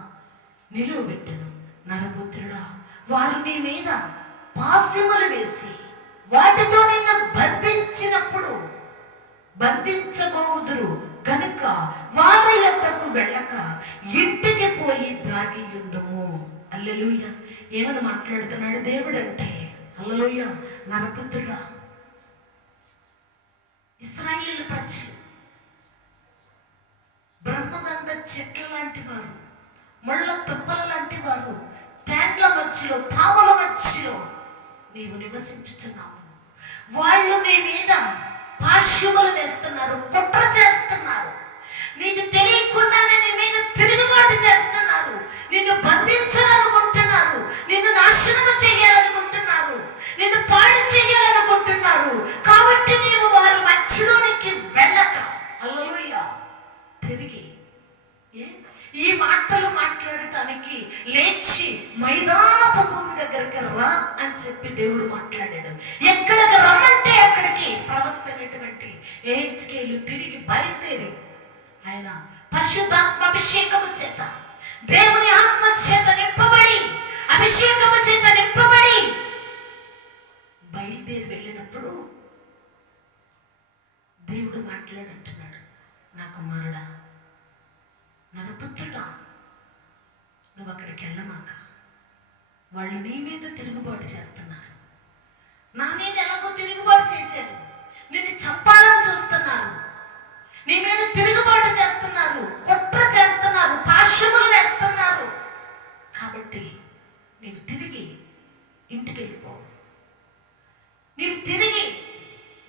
నిలువబెట్టను. నరపుత్రుడా, వారు నీ మీద పాశములు వేసి వాటితో నిన్ను బంధించినప్పుడు బంధించబోదురు కనుక వారి యొద్దకు వెళ్ళక ఇంటికి పోయి దాగి ఉండుము. హల్లెలూయా. ఏమని మాట్లాడుతున్నాడు దేవుడు అంటే, హల్లెలూయా, నరపుత్రుడా, ఇశ్రాయేలు ప్రజలు బ్రహ్మదండ చెట్ల లాంటి వారు, ముళ్ళ తుప్పల లాంటి వారు, తేండ్ల మధ్యలో, పాముల మధ్యలో నీవు నివసించుచున్నావు. వాళ్ళు నీ మీద పాశ్యములు వేస్తున్నారు, కుట్ర చేస్తున్నారు, నీకు తెలియకుండానే నీ మీద తిరుగుబాటు చేస్తున్నారు, నిన్ను బంధించాలనుకుంటున్నారు, నిన్ను నాశనము చేయాలనుకుంటున్నారు, నిన్ను పాడు చేయాలనుకుంటున్నారు. కాబట్టి నీవు వారి మధ్యలోనికి వెళ్ళక, హల్లెలూయా, తిరిగి ఈ మాటలు మాట్లాడటానికి లేచి మైదానపు భూమి దగ్గరికి రా అని చెప్పి దేవుడు మాట్లాడాడు. ఎక్కడికి రమ్మంటే అక్కడికి ప్రవక్త అయినటువంటి యెహెజ్కేలు తిరిగి బయలుదేరి ఆయన పరిశుద్ధాత్మ అభిషేకము చేత, దేవుని ఆత్మ చేత నింపబడి, అభిషేకము చేత నింపబడి బయలుదేరి వెళ్ళినప్పుడు దేవుడు మాట్లాడంటున్నాడు, నా కుమారుడా, నరపుత్రుడా, నువ్వు అక్కడికి వెళ్ళమాక. వాళ్ళు నీ మీద తిరుగుబాటు చేస్తున్నారు. నా మీద ఎలాగో తిరుగుబాటు చేశారు. నిన్ను చంపాలని చూస్తున్నారు. నీ మీద తిరుగుబాటు చేస్తున్నారు, కుట్ర చేస్తున్నారు, పాశములు వేస్తున్నారు. కాబట్టి నీవు తిరిగి ఇంటికి వెళ్ళిపో, నీవు తిరిగి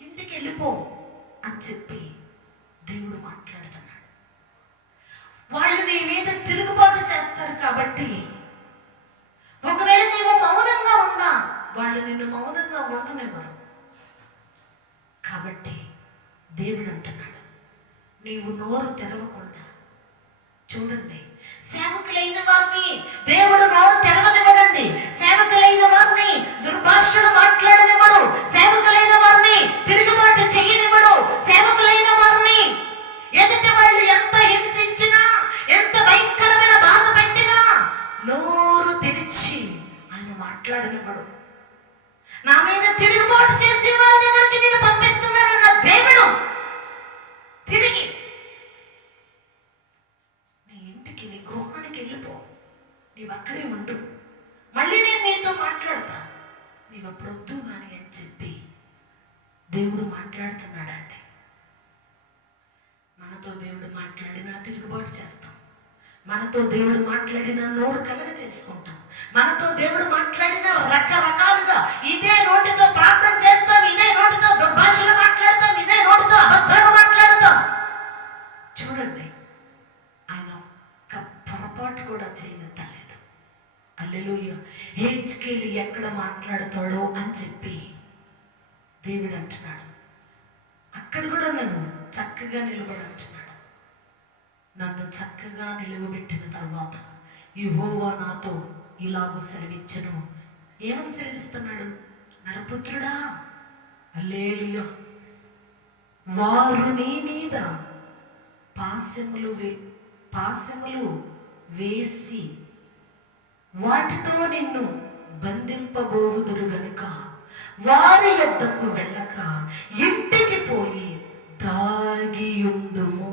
ఇంటికి వెళ్ళిపో అని చెప్పి దేవుడు మాట్లాడుతున్నాడు. వాళ్ళు నీ మీద తిరుగుబాటు చేస్తారు కాబట్టి ఒకవేళ నీవు మౌనంగా ఉన్నా వాళ్ళు నిన్ను మౌనంగా ఉండనివ్వరు. కాబట్టి దేవుడు అంటున్నాడు, నీవు నోరు తెరవకుండా చూడండి. సేవకులైన వారిని దేవుడు నోరు తెరవనివ్వడండి. సేవకులైన వారిని దుర్భాషలు మాట్లాడనివ్వడు. సేవకులైన వారిని తిరుగుబాటు చేయనివ్వడు. సేవకులైన వారిని ఎదుటి వాళ్ళు ఎంత హింసించినా, ఎంత భయంకరమైన బాధ పెట్టినా నోరు తెరిచి ఆయన మాట్లాడనివ్వడు. నా మీద తిరుగుబాటు చేసి వాళ్ళ దగ్గరికి నేను పంపిస్తున్నానన్న దేవుడు తిరిగి నీ ఇంటికి, నీ గృహానికి వెళ్ళిపో, నీవు అక్కడే ఉండు, మళ్ళీ నేను నీతో మాట్లాడతా, నీవు అప్పుడొద్దు అని అని చెప్పి దేవుడు మాట్లాడుతున్నాడండి. మనతో దేవుడు మాట్లాడినా తిరుగుబాటు చేస్తాం. మనతో దేవుడు మాట్లాడినా నోరు కలగ చేసుకుంటాం. మనతో దేవుడు మాట్లాడినా రకరకాలుగా ఇదే నోటితో ప్రార్థన చేస్తాం, ఇదే నోటితో దుర్భాషలు మాట్లాడతాం, ఇదే నోటితో అబద్ధాలు మాట్లాడతాం. చూడండి, ఆయన ఒక్క పొరపాటు కూడా చేయనివ్వలేదు. హల్లెలూయా. హెచ్కేలి ఎక్కడ మాట్లాడతాడో అని చెప్పి దేవుడు అంటున్నాడు, అక్కడ కూడా నన్ను చక్కగా నిలబడంటున్నాడు. నన్ను చక్కగా నిలవబెట్టిన తర్వాత యెహోవా నాతో ఇలాగూ సెలవిచ్చెను. ఏమని సెలవిస్తున్నాడు? నరపుత్రుడా, హల్లెలూయా, వారు నీ మీద పాశములు వేసి వాటితో నిన్ను బంధింపబోవుదురు గనుక వారి యొద్దకు వెళ్ళక ఇంటికి పోయి దాగియుండుము.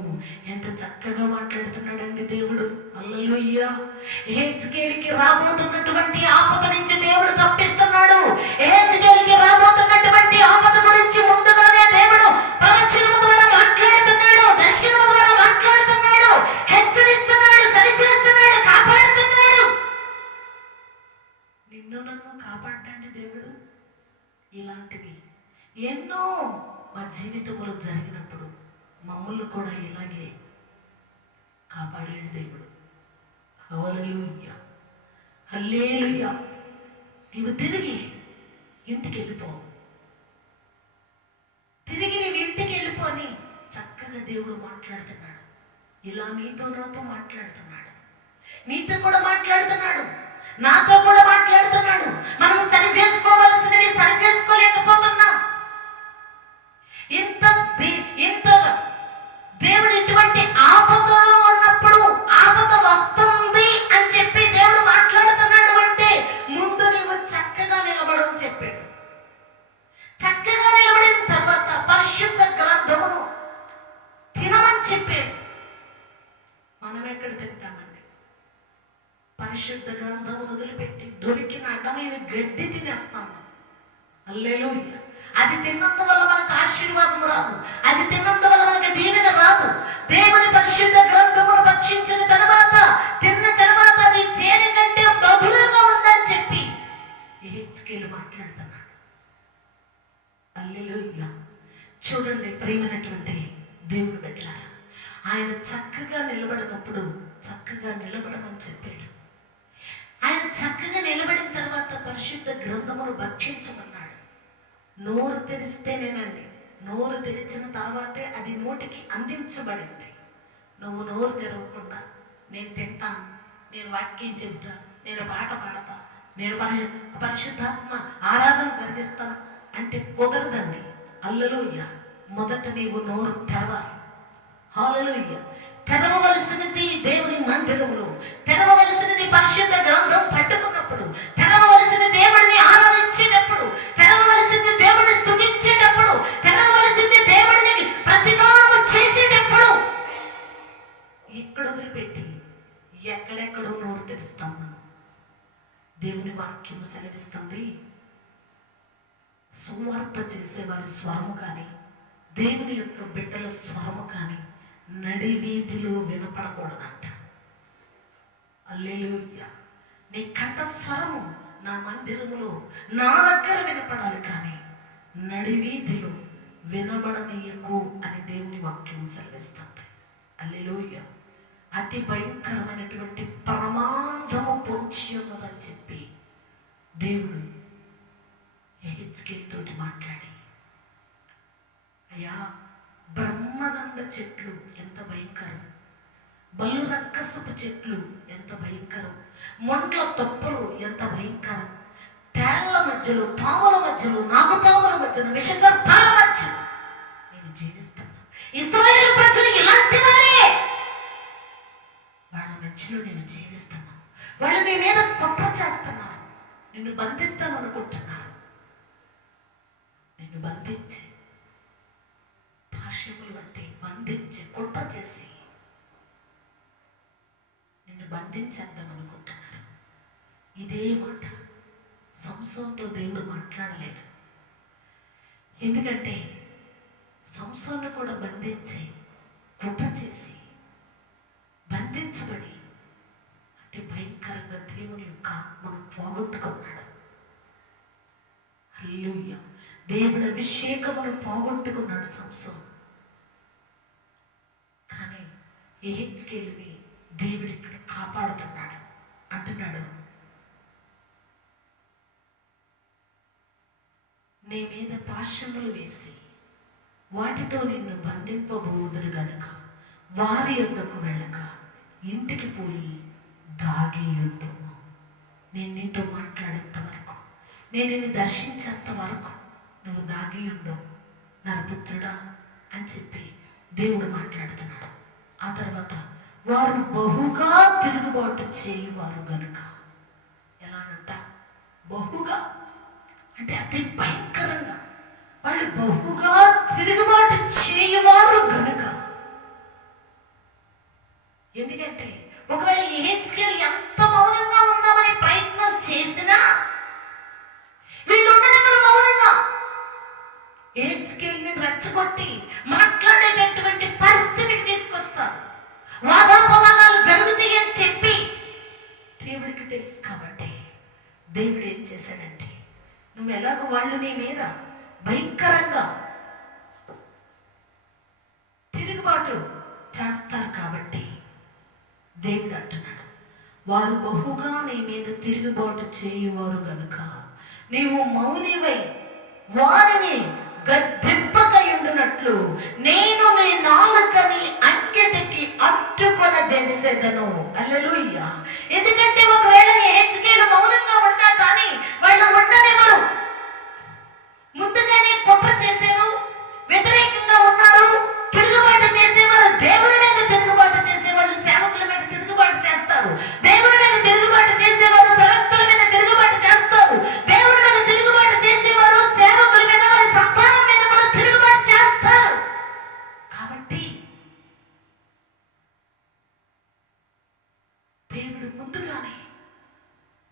ఎంత చక్కగా మాట్లాడుతున్నాడండి దేవుడు. హల్లెలూయా. హెచ్కేలికి రాబోతున్నటువంటి ఆపద నుంచి దేవుడు తప్పిస్తున్నాడు. హెచ్కేలికి రాబోతున్నటువంటి ఆపద గురించి ముందుగానే దేవుడు ప్రవచనము ద్వారా మాట్లాడుతున్నాడు, దర్శనము ద్వారా మాట్లాడుతున్నాడు, హెచ్చరిస్తున్నాడు, సరిచేస్తున్నాడు, కాపాడుతున్నాడు. నిన్ను నన్ను కాపాడండి దేవుడు. ఇలాంటివి ఎన్నో మా జీవితంలో జరిగినప్పుడు మమ్మల్ని కూడా ఇలాగే కాపాడాడు దేవుడు. హల్లెలూయా, హల్లెలూయా. నీవు తిరిగి ఇంటికి వెళ్ళిపో, తిరిగి నీవు ఇంటికి వెళ్ళిపో అని చక్కగా దేవుడు మాట్లాడుతున్నాడు. ఇలా నీతో నాతో మాట్లాడుతున్నాడు, నీతో కూడా మాట్లాడుతున్నాడు, నాతో కూడా మాట్లాడుతున్నాడు. మనం సరి చేసుకోవలసినవి సరి చేసుకోలేకపోతున్నాం. ఇంత దేవుడు ఇటువంటి ఆపదలో ఉన్నప్పుడు ఆపద వస్తుంది అని చెప్పి దేవుడు మాట్లాడుతున్నాడు అంటే ముందు నువ్వు చక్కగా నిలబడని చెప్పాడు. చక్కగా నిలబడిన తర్వాత పరిశుద్ధ గ్రంథమును తినమని చెప్పాడు. మనం ఎక్కడ తింటామండి? పరిశుద్ధ గ్రంథమును వదిలిపెట్టి దొరికిన అడ్డమైన గడ్డి తినేస్తాము. హల్లెలూయా. అది తిన్నందువల్ల మనకు ఆశీర్వాదం రాదు, అది తిన్నందువల్ల మనకు దీవెన రాదు. దేవుని పరిశుద్ధ గ్రంథమును భక్షించిన తర్వాత, తిన్న తర్వాత అది తేనె కంటే మధురంగా ఉందని చెప్పి హెచ్కేలు మాట్లాడుతున్నాడు. హల్లెలూయా. చూడండి ప్రియమైనటువంటి దేవుని బిడ్డలారా, ఆయన చక్కగా నిలబడినప్పుడు చక్కగా నిలబడమని చెప్పాడు. ఆయన చక్కగా నిలబడిన తర్వాత పరిశుద్ధ గ్రంథమును భక్షించమన్నాడు. నోరు తెరిస్తేనేనండి, నోరు తెరిచిన తర్వాతే అది నోటికి అందించబడింది. నువ్వు నోరు తెరవకుండా నేను తింటాను, నేను వాక్యం చెబుతా, నేను పాట పాడతా, నేను పరిశుద్ధాత్మ ఆరాధన జరిగిస్తాను అంటే కుదరదండి. హల్లెలూయా. మొదట నీవు నోరు తెరవాలి. హల్లెలూయా. తెరవవలసినది దేవుని మందిరంలో, తెరవవలసినది పరిశుద్ధ గ్రంథం పట్టుకున్నప్పుడు, తెరవవలసిన దేవుడిని ఆరాధించేటప్పుడు, తెరవవలసింది దేవుడిని స్తుతించేటప్పుడు, తెరవవలసింది దేవుడిని ప్రతి సెలవిస్తుంది, సువార్త చేసేవారి స్వరము కానీ దేవుని యొక్క బిడ్డల స్వరము కానీ నడివీధిలో వినపడకూడదంట. హల్లెలూయా. నీ కంఠ స్వరము నా మందిరములో నా దగ్గర వినపడాలి, కానీ నడివీధిలో వినబడనీయకు అని దేవుని వాక్యం సెలవిస్తుంది. హల్లెలూయా. అతి భయంకరమైనటువంటి ప్రమాదము పొంచి ఉన్నదని చెప్పి దేవుడు యెహెజ్కేలు తోటి మాట్లాడి, అయ్యా బ్రహ్మదండ చెట్లు ఎంత భయంకరం, బలు రక్కసపు చెట్లు ఎంత భయంకరం, మొండ్ల తొప్పలు ఎంత భయంకరం, తేళ్ల మధ్యలో, పాముల మధ్యలో, నాగుపాముల మధ్యలో, విషసర్పాల మధ్య నేను జీవిస్తాను. ఇశ్రాయేలు ప్రజలు ఇలాంటి వారే, వాళ్ళ మధ్యలో నేను జీవిస్తాను. వాళ్ళు నీ మీద కుట్ర చేస్తున్నారు, నిన్ను బంధిస్తామనుకుంటున్నారు. నిన్ను బంధించి, భాష్యములు అంటే బంధించి కుట్ర చేసి నిన్ను బంధించేద్దాం అనుకుంటున్నారు. ఇదే మాట సంసోనుతో దేవుడు మాట్లాడలేదు. ఎందుకంటే సంసోను కూడా బంధించి కుట్ర చేసి బంధించబడి అతి భయంకరంగా దేవుని యొక్క ఆత్మను పోగొట్టుకున్నాడు. హల్లెలూయా. దేవుని అభిషేకమును పోగొట్టుకున్నాడు సంసోను. కానీ యెహెజ్కేలుని దేవుడు ఇక్కడ కాపాడుతున్నాడు. అంటున్నాడు, నీ మీద పాశములు వేసి వాటితో నిన్ను బంధింపబోదురు గనుక వారి యొద్దకు వెళ్ళక ఇంటికి పోయి దాగి ఉండుము. నేను నీతో మాట్లాడేంత వరకు, నేను నిన్ను దర్శించేంత వరకు నువ్వు దాగి ఉండవు నరపుత్రుడా అని చెప్పి దేవుడు మాట్లాడుతున్నాడు. ఆ తర్వాత వారు బహుగా తిరుగుబాటు చేయువారు గనుక, ఎలానంట బహుగా అంటే అతి భయంకరంగా, వాళ్ళు బహుగా తిరుగుబాటు చేయువారు గనుక. ఎందుకంటే ఒకవేళ యెహెజ్కేలు ఎంత మౌనంగా ఉందామని ప్రయత్నం చేసినా వీళ్ళు ఉండనివ్వరు మౌనంగా. యెహెజ్కేలుని రెచ్చగొట్టి మాట్లాడేటటువంటి పరిస్థితికి తీసుకొస్తారు. వాదోపవాదాలు జరుగుతాయి అని చెప్పి దేవుడికి తెలుసు. కాబట్టి దేవుడు ఏం చేశాడంటే, నువ్వు ఎలాగో వాళ్ళు నీ మీద భయంకరంగా తిరుగుబాటు చేస్తారు కాబట్టి దేవుడు అంటున్నాడు, వారు బహుగా నీ మీద తిరుగుబాటు చేయువారు గనుక నీవు మౌనివై వారిని గద్దింపకయుండునట్లు నేను నీ నాలుకని అంగిటికి అట్టుకొన చేసేదను. హల్లెలూయా. ఎందుకంటే ఒకవేళ యెహెజ్కేలు మౌనంగా ఉన్నా కానీ వాళ్ళు ఉండనివ్వరు. ముందుగానే కుట్ర చేశారు, వ్యతిరేకంగా ఉన్నారు, తిరుగుబాటు చేసేవారు. దేవుని మీద తిరుగుబాటు చేసేవాళ్ళు సేవకుల మీద తిరుగుబాటు చేస్తారు. దేవుని మీద తిరుగుబాటు చేసేవారు ప్రవక్తల మీద తిరుగుబాటు చేస్తారు. దేవుని మీద తిరుగుబాటు చేసేవారు సేవకుల మీద, వారి సంతానం మీద కూడా తిరుగుబాటు చేస్తారు. కాబట్టి దేవుడు ముందుగానే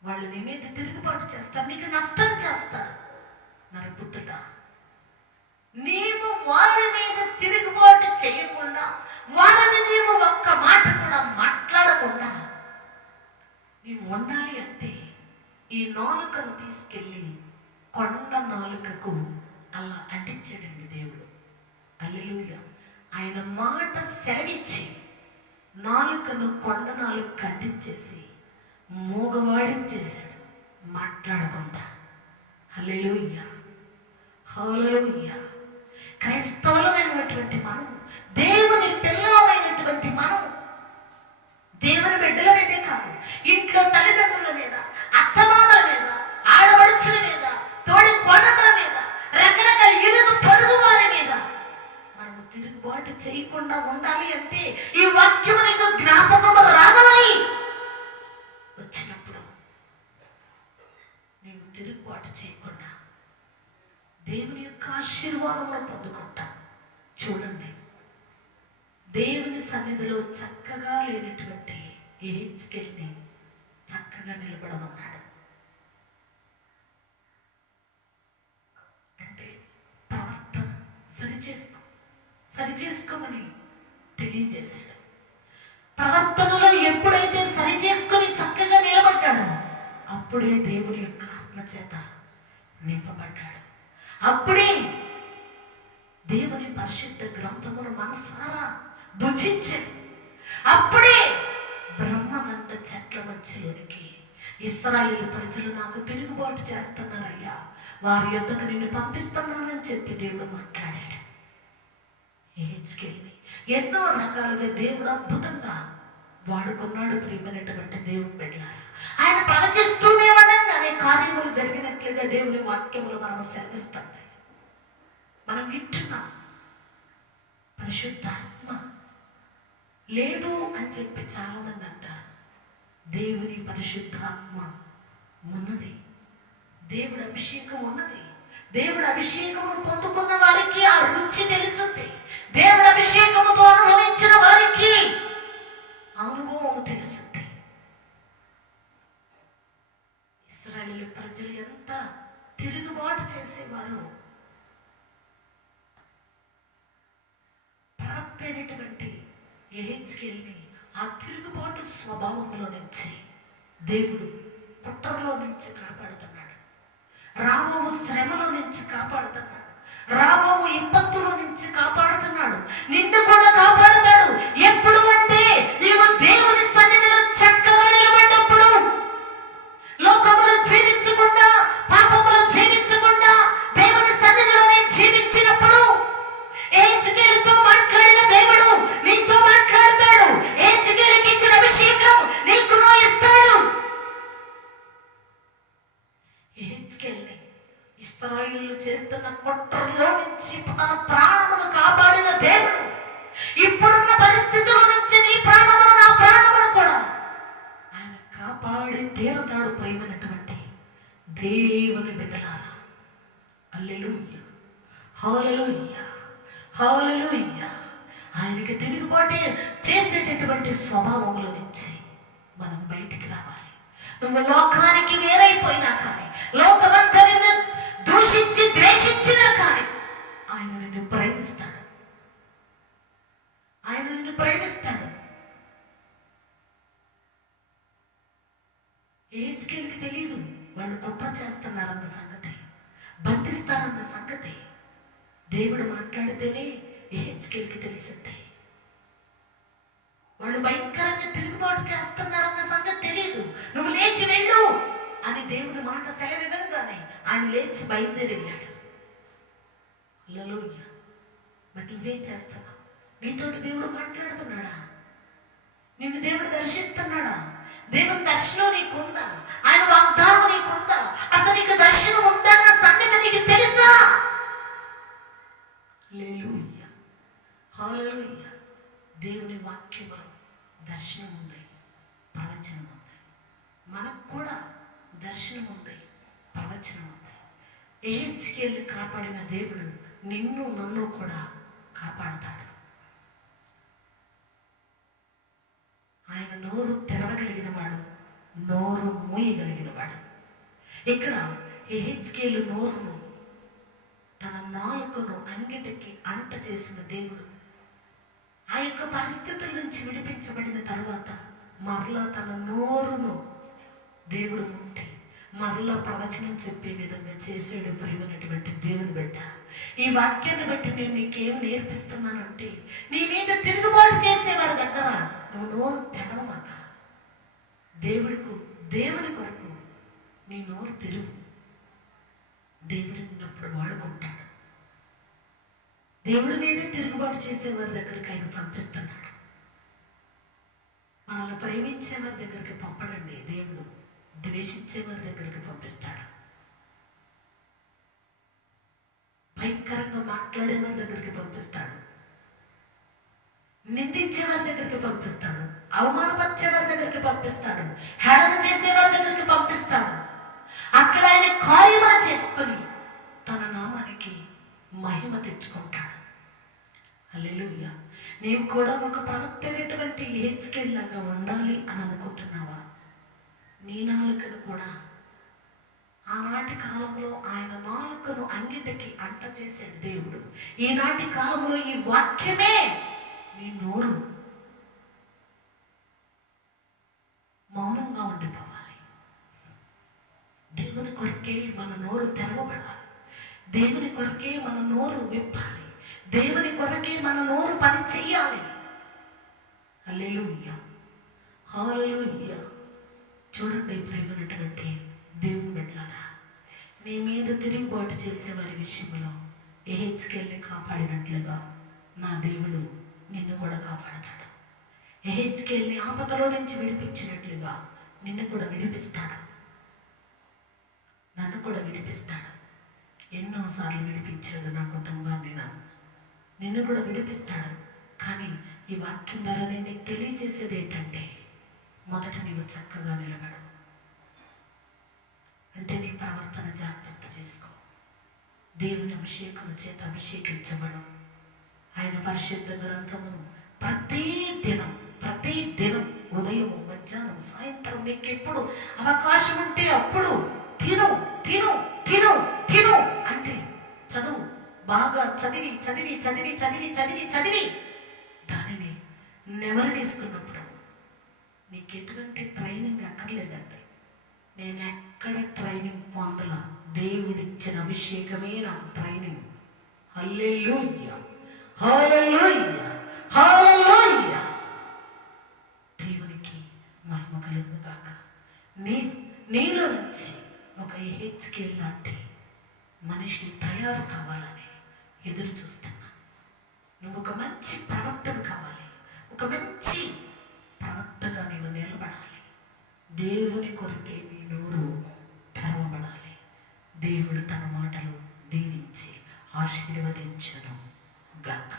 వాళ్ళు నీ మీద తిరుగుబాటు చేస్తారు, నీకు నష్టం చేస్తారు. నరపుత్రుడా, నీవు వారి మీద తిరుగుబాటు చేయకుండా, వారిని నీవు ఒక్క మాట కూడా మాట్లాడకుండా నీవు ఉండాలి అంటే ఈ నాలుకను తీసుకెళ్ళి కొండ నాలుకకు అలా అంటించాడండి దేవుడు. హల్లెలూయా. ఆయన మాట సెలవిచ్చి నాలుకను కొండ నాలుక అంటించేసి మూగవాడించేశాడు, మాట్లాడకుండా. హల్లెలూయా. హల్లెలూయా. క్రైస్తవులమైనటువంటి మనం, దేవుని పిల్లలమైనటువంటి మనం, దేవుని బిడ్డల మీదే కాదు, ఇంట్లో తల్లిదండ్రుల మీద, అత్తమామల మీద, ఆడపడుచుల మీద, తోడి కోడళ్ళ మీద, రకరకాల ఇరుగు పొరుగు వారి మీద మనం తిరుగుబాటు చేయకుండా ఉండాలి అంటే ఈ వాక్యం నీకు జ్ఞాపకం రావాలి. వచ్చినప్పుడు నీవు తిరుగుబాటు చేయకుండా దేవుని యొక్క ఆశీర్వాదంలో పొందుకుంటాం. చూడండి, దేవుని సన్నిధిలో చక్కగా లేనటువంటి యెహెజ్కేలుని చక్కగా నిలబడమన్నాడు. సరిచేసుకోమని తెలియజేశాడు. ప్రవర్తనలో ఎప్పుడైతే సరిచేసుకొని చక్కగా నిలబడ్డాడో అప్పుడే దేవుని యొక్క ఆత్మచేత నింపబడ్డాడు. అప్పుడే దేవుని పరిశుద్ధ గ్రంథమును మనసారా భుజించాడు. అప్పుడే బ్రహ్మదండ చెట్ల మధ్యలోనికి ఇశ్రాయేలు ప్రజలు నాకు తిరుగుబాటు చేస్తున్నారయ్యా, వారి యొద్దకు నిన్ను పంపిస్తున్నానని చెప్పి దేవుడు మాట్లాడాడు. హెచ్కేల్ని ఎన్నో రకాలుగా దేవుడు అద్భుతంగా వాడుకున్నాడు. ప్రియమైనటువంటి దేవుని బిడ్డలారా, ఆయన ప్రవచిస్తూనే ఉండగానే కార్యములు జరిగినట్లుగా దేవుని వాక్యములు మనం సెలవిస్తుంది. మనం వింటున్నాం. పరిశుద్ధాత్మ లేదు అని చెప్పి చాలా మంది అంటారు. దేవుని పరిశుద్ధాత్మ ఉన్నది, దేవుడి అభిషేకం ఉన్నది. దేవుడి అభిషేకమును పొందుకున్న వారికి ఆ రుచి తెలుస్తుంది. దేవుడి అభిషేకముతో అనుభవించిన వారికి అనుభవం తెలుస్తుంది. ఇశ్రాయేలు ప్రజలు ఎంత తిరుగుబాటు చేసేవారు. ప్రవక్త అయినటువంటి యెహెజ్కేలుని ఆ తిరుగుబాటు స్వభావంలో నుంచి దేవుడు కుట్రలో నుంచి కాపాడుతున్నాడు. రాబో శ్రమలో నుంచి కాపాడుతున్నాడు. రాబో ఇబ్బందుల నుంచి కాపాడుతున్నాడు. నిన్ను కూడా కాపాడుతాడు. ఎప్పుడు అంటే నీవు దేవుని సన్నిధిలో చక్కగా నిలబడ్డప్పుడు, లోకములో జీవించకుండా, పాపములో జీవించకుండా దేవుని సన్నిధిలోనే జీవించినప్పుడు యెహెజ్కేలుతో మాట్లాడిన దేవుడు నీతో మాట్లాడతాడు. యెహెజ్కేలుకి ఇచ్చిన అభిషేకం నీకును ఇస్తాడు. యెహెజ్కేలుని ఇశ్రాయేలు చేస్తున్న కుట్రలో నుంచి తన ప్రాణమును కాపాడిన దేవుడు ఇప్పుడున్న పరిస్థితుల నుంచి నీ ప్రాణమును, నా ప్రాణమును కూడా ఆయన కాపాడి తీరుతాడు. ప్రియమైనటువంటి దేవుని బిడ్డలారా, హల్లెలూయా, హల్లెలూయా, హల్లెలూయా. ఆయనకి తిరుగుబాటు చేసేటటువంటి స్వభావంలో నుంచి మనం బయటికి రావాలి. నువ్వు లోకానికి వేరైపోయినా కానీ, లోకమంతా నిన్ను దూషించి ద్వేషించినా కానీ ఆయన నిన్ను ప్రేమిస్తాడు. ఆయన నిన్ను ప్రేమిస్తాడు. యెహెజ్కేలుకి తెలియదు వాళ్ళు కుట్ర చేస్తున్నారన్న సంగతి, బంధిస్తారన్న సంగతి. దేవుడు మాట్లాడితేనే యెహెజ్కేలుకి తెలిసింది. వాళ్ళు భయంకరంగా తిరుగుబాటు చేస్తున్నారన్న సంగతి తెలియదు. నువ్వు లేచి వెళ్ళు అని దేవుని మాట సెలవివ్వగానే ఆయన లేచి బయలుదేరాడు. హల్లెలూయా. మరి నువ్వేం చేస్తున్నావు? నీతోటి దేవుడు మాట్లాడుతున్నాడా? నిన్ను దేవుడు దర్శిస్తున్నాడా? దేవుని దర్శనం నీకుందా? ఆయన వాగ్దానం నీకుందా? అసలు నీకు దర్శనం ఉందన్న సంగతి నీకు తెలుసా? హల్లెలూయా, హల్లెలూయా. దేవుని వాక్యంలో దర్శనం ఉంది, ప్రవచనం ఉంది. మనకు కూడా దర్శనం ఉంది, ప్రవచనం ఉంది. యెహెజ్కేలుని కాపాడిన దేవుడు నిన్ను నన్ను కూడా కాపాడతాడు. ఆయన నోరు తెరవగలిగిన వాడు, నోరు మూయగలిగిన వాడు. ఇక్కడ యెహెజ్కేలు నోరును, తన నాలుకను అంగిటికి అంట చేసిన దేవుడు ఆ యొక్క పరిస్థితుల నుంచి విడిపించబడిన తరువాత మరలా తన నోరును దేవుడు ముట్టి మరలా ప్రవచనం చెప్పే విధంగా చేసాడు. ప్రియమైనటువంటి దేవుని బిడ్డ, ఈ వాక్యాన్ని బట్టి నేను నీకేం నేర్పిస్తున్నానంటే, నీ మీద తిరుగుబాటు చేసేవారి దగ్గర నువ్వు నోరు తెరవమాక. దేవుని కొరకు నీ నోరు తెరువు. దేవుడు నిన్నప్పుడు వాడుకుంటాడు. దేవుడి మీదే తిరుగుబాటు చేసేవారి దగ్గరికి ఆయన పంపిస్తున్నాడు. మనల్ని ప్రేమించేవారి దగ్గరికి పంపడండి దేవుడు, ద్వేషించేవారి దగ్గరికి పంపిస్తాడు. భయంకరంగా మాట్లాడేవారి దగ్గరికి పంపిస్తాడు. నిందించేవారి దగ్గరికి పంపిస్తాడు. అవమానపరిచేవారి దగ్గరికి పంపిస్తాడు. హేళన చేసేవారి దగ్గరికి పంపిస్తాడు. అక్కడ ఆయన కార్యములు చేసుకొని తన నామానికి మహిమ తెచ్చుకుంటాడు. హల్లెలూయా. నీవు కూడా ఒక ప్రవక్త అయినటువంటి యెహెజ్కేలు లాగా ఉండాలి అని అనుకుంటున్నావా? నీ నాలుకను కూడా ఆనాటి కాలంలో ఆయన నాలుకను అంగిటికి అంట చేసాడు దేవుడు. ఈనాటి కాలంలో ఈ వాక్యమే నీ నోరు. మౌనంగా ఉండిపోవాలి. దేవుని కొరకే మన నోరు తెరవబడాలి. దేవుని కొరకే మన నోరు విప్పాలి. దేవుని కొరకే మన నోరు పని చెయ్యాలి. హల్లెలూయా, హల్లెలూయా. చూడండి ప్రేమైనటువంటి దేవుని బిడ్డలారా, నీ మీద తిరుగుబాటు చేసే వారి విషయంలో యెహెజ్కేలుని కాపాడినట్లుగా నా దేవుడు నిన్ను కూడా కాపాడతాడు. యెహెజ్కేలుని ఆపదలో నుంచి విడిపించినట్లుగా నిన్ను కూడా విడిపిస్తాడు. నన్ను కూడా విడిపిస్తాడు. ఎన్నోసార్లు విడిపించాడు నా కుటుంబాన్ని. నిన్ను కూడా విడిపిస్తాడు. కానీ ఈ వాక్యం ద్వారా నేను నీకు తెలియజేసేది ఏంటంటే, మొదట నీవు చక్కగా నిలబడు. అంటే నీ ప్రవర్తన జాగ్రత్త చేసుకో. దేవుని అభిషేకం చేత అభిషేకించబడు. ఆయన పరిశుద్ధ గ్రంథమును ప్రతి దినం ఉదయం, మధ్యాహ్నం, సాయంత్రం నీకు ఎప్పుడు అవకాశం ఉంటే అప్పుడు తిను తిను తిను తిను అంటే చదువు. బాగా చదివి చదివి చదివి చదివి చదివి చదివి దానిని నెమరు వేసుకున్నప్పుడు నీకు ఎటువంటి ట్రైనింగ్ అక్కర్లేదండి. నేను ఎక్కడ ట్రైనింగ్ పొందలా. దేవుడిచ్చిన అభిషేకమే నాకు ట్రైనింగ్. హల్లెలూయా, హల్లెలూయా, హల్లెలూయా. దేవునికి మహిమ కలుగును గాక. నీలో నుంచి ఒక యెహెజ్కేలు లాంటి మనిషి తయారు కావాలని ఎదురు చూస్తున్నా. నువ్వు ఒక మంచి ప్రవక్తను కావాలి. ఒక మంచి ప్రవక్తగా నీవు నిలబడాలి. దేవుని కొరకే నీ నోరు తెరవబడాలి. దేవుడు తన మాటలు దీవించి ఆశీర్వదించును గాక.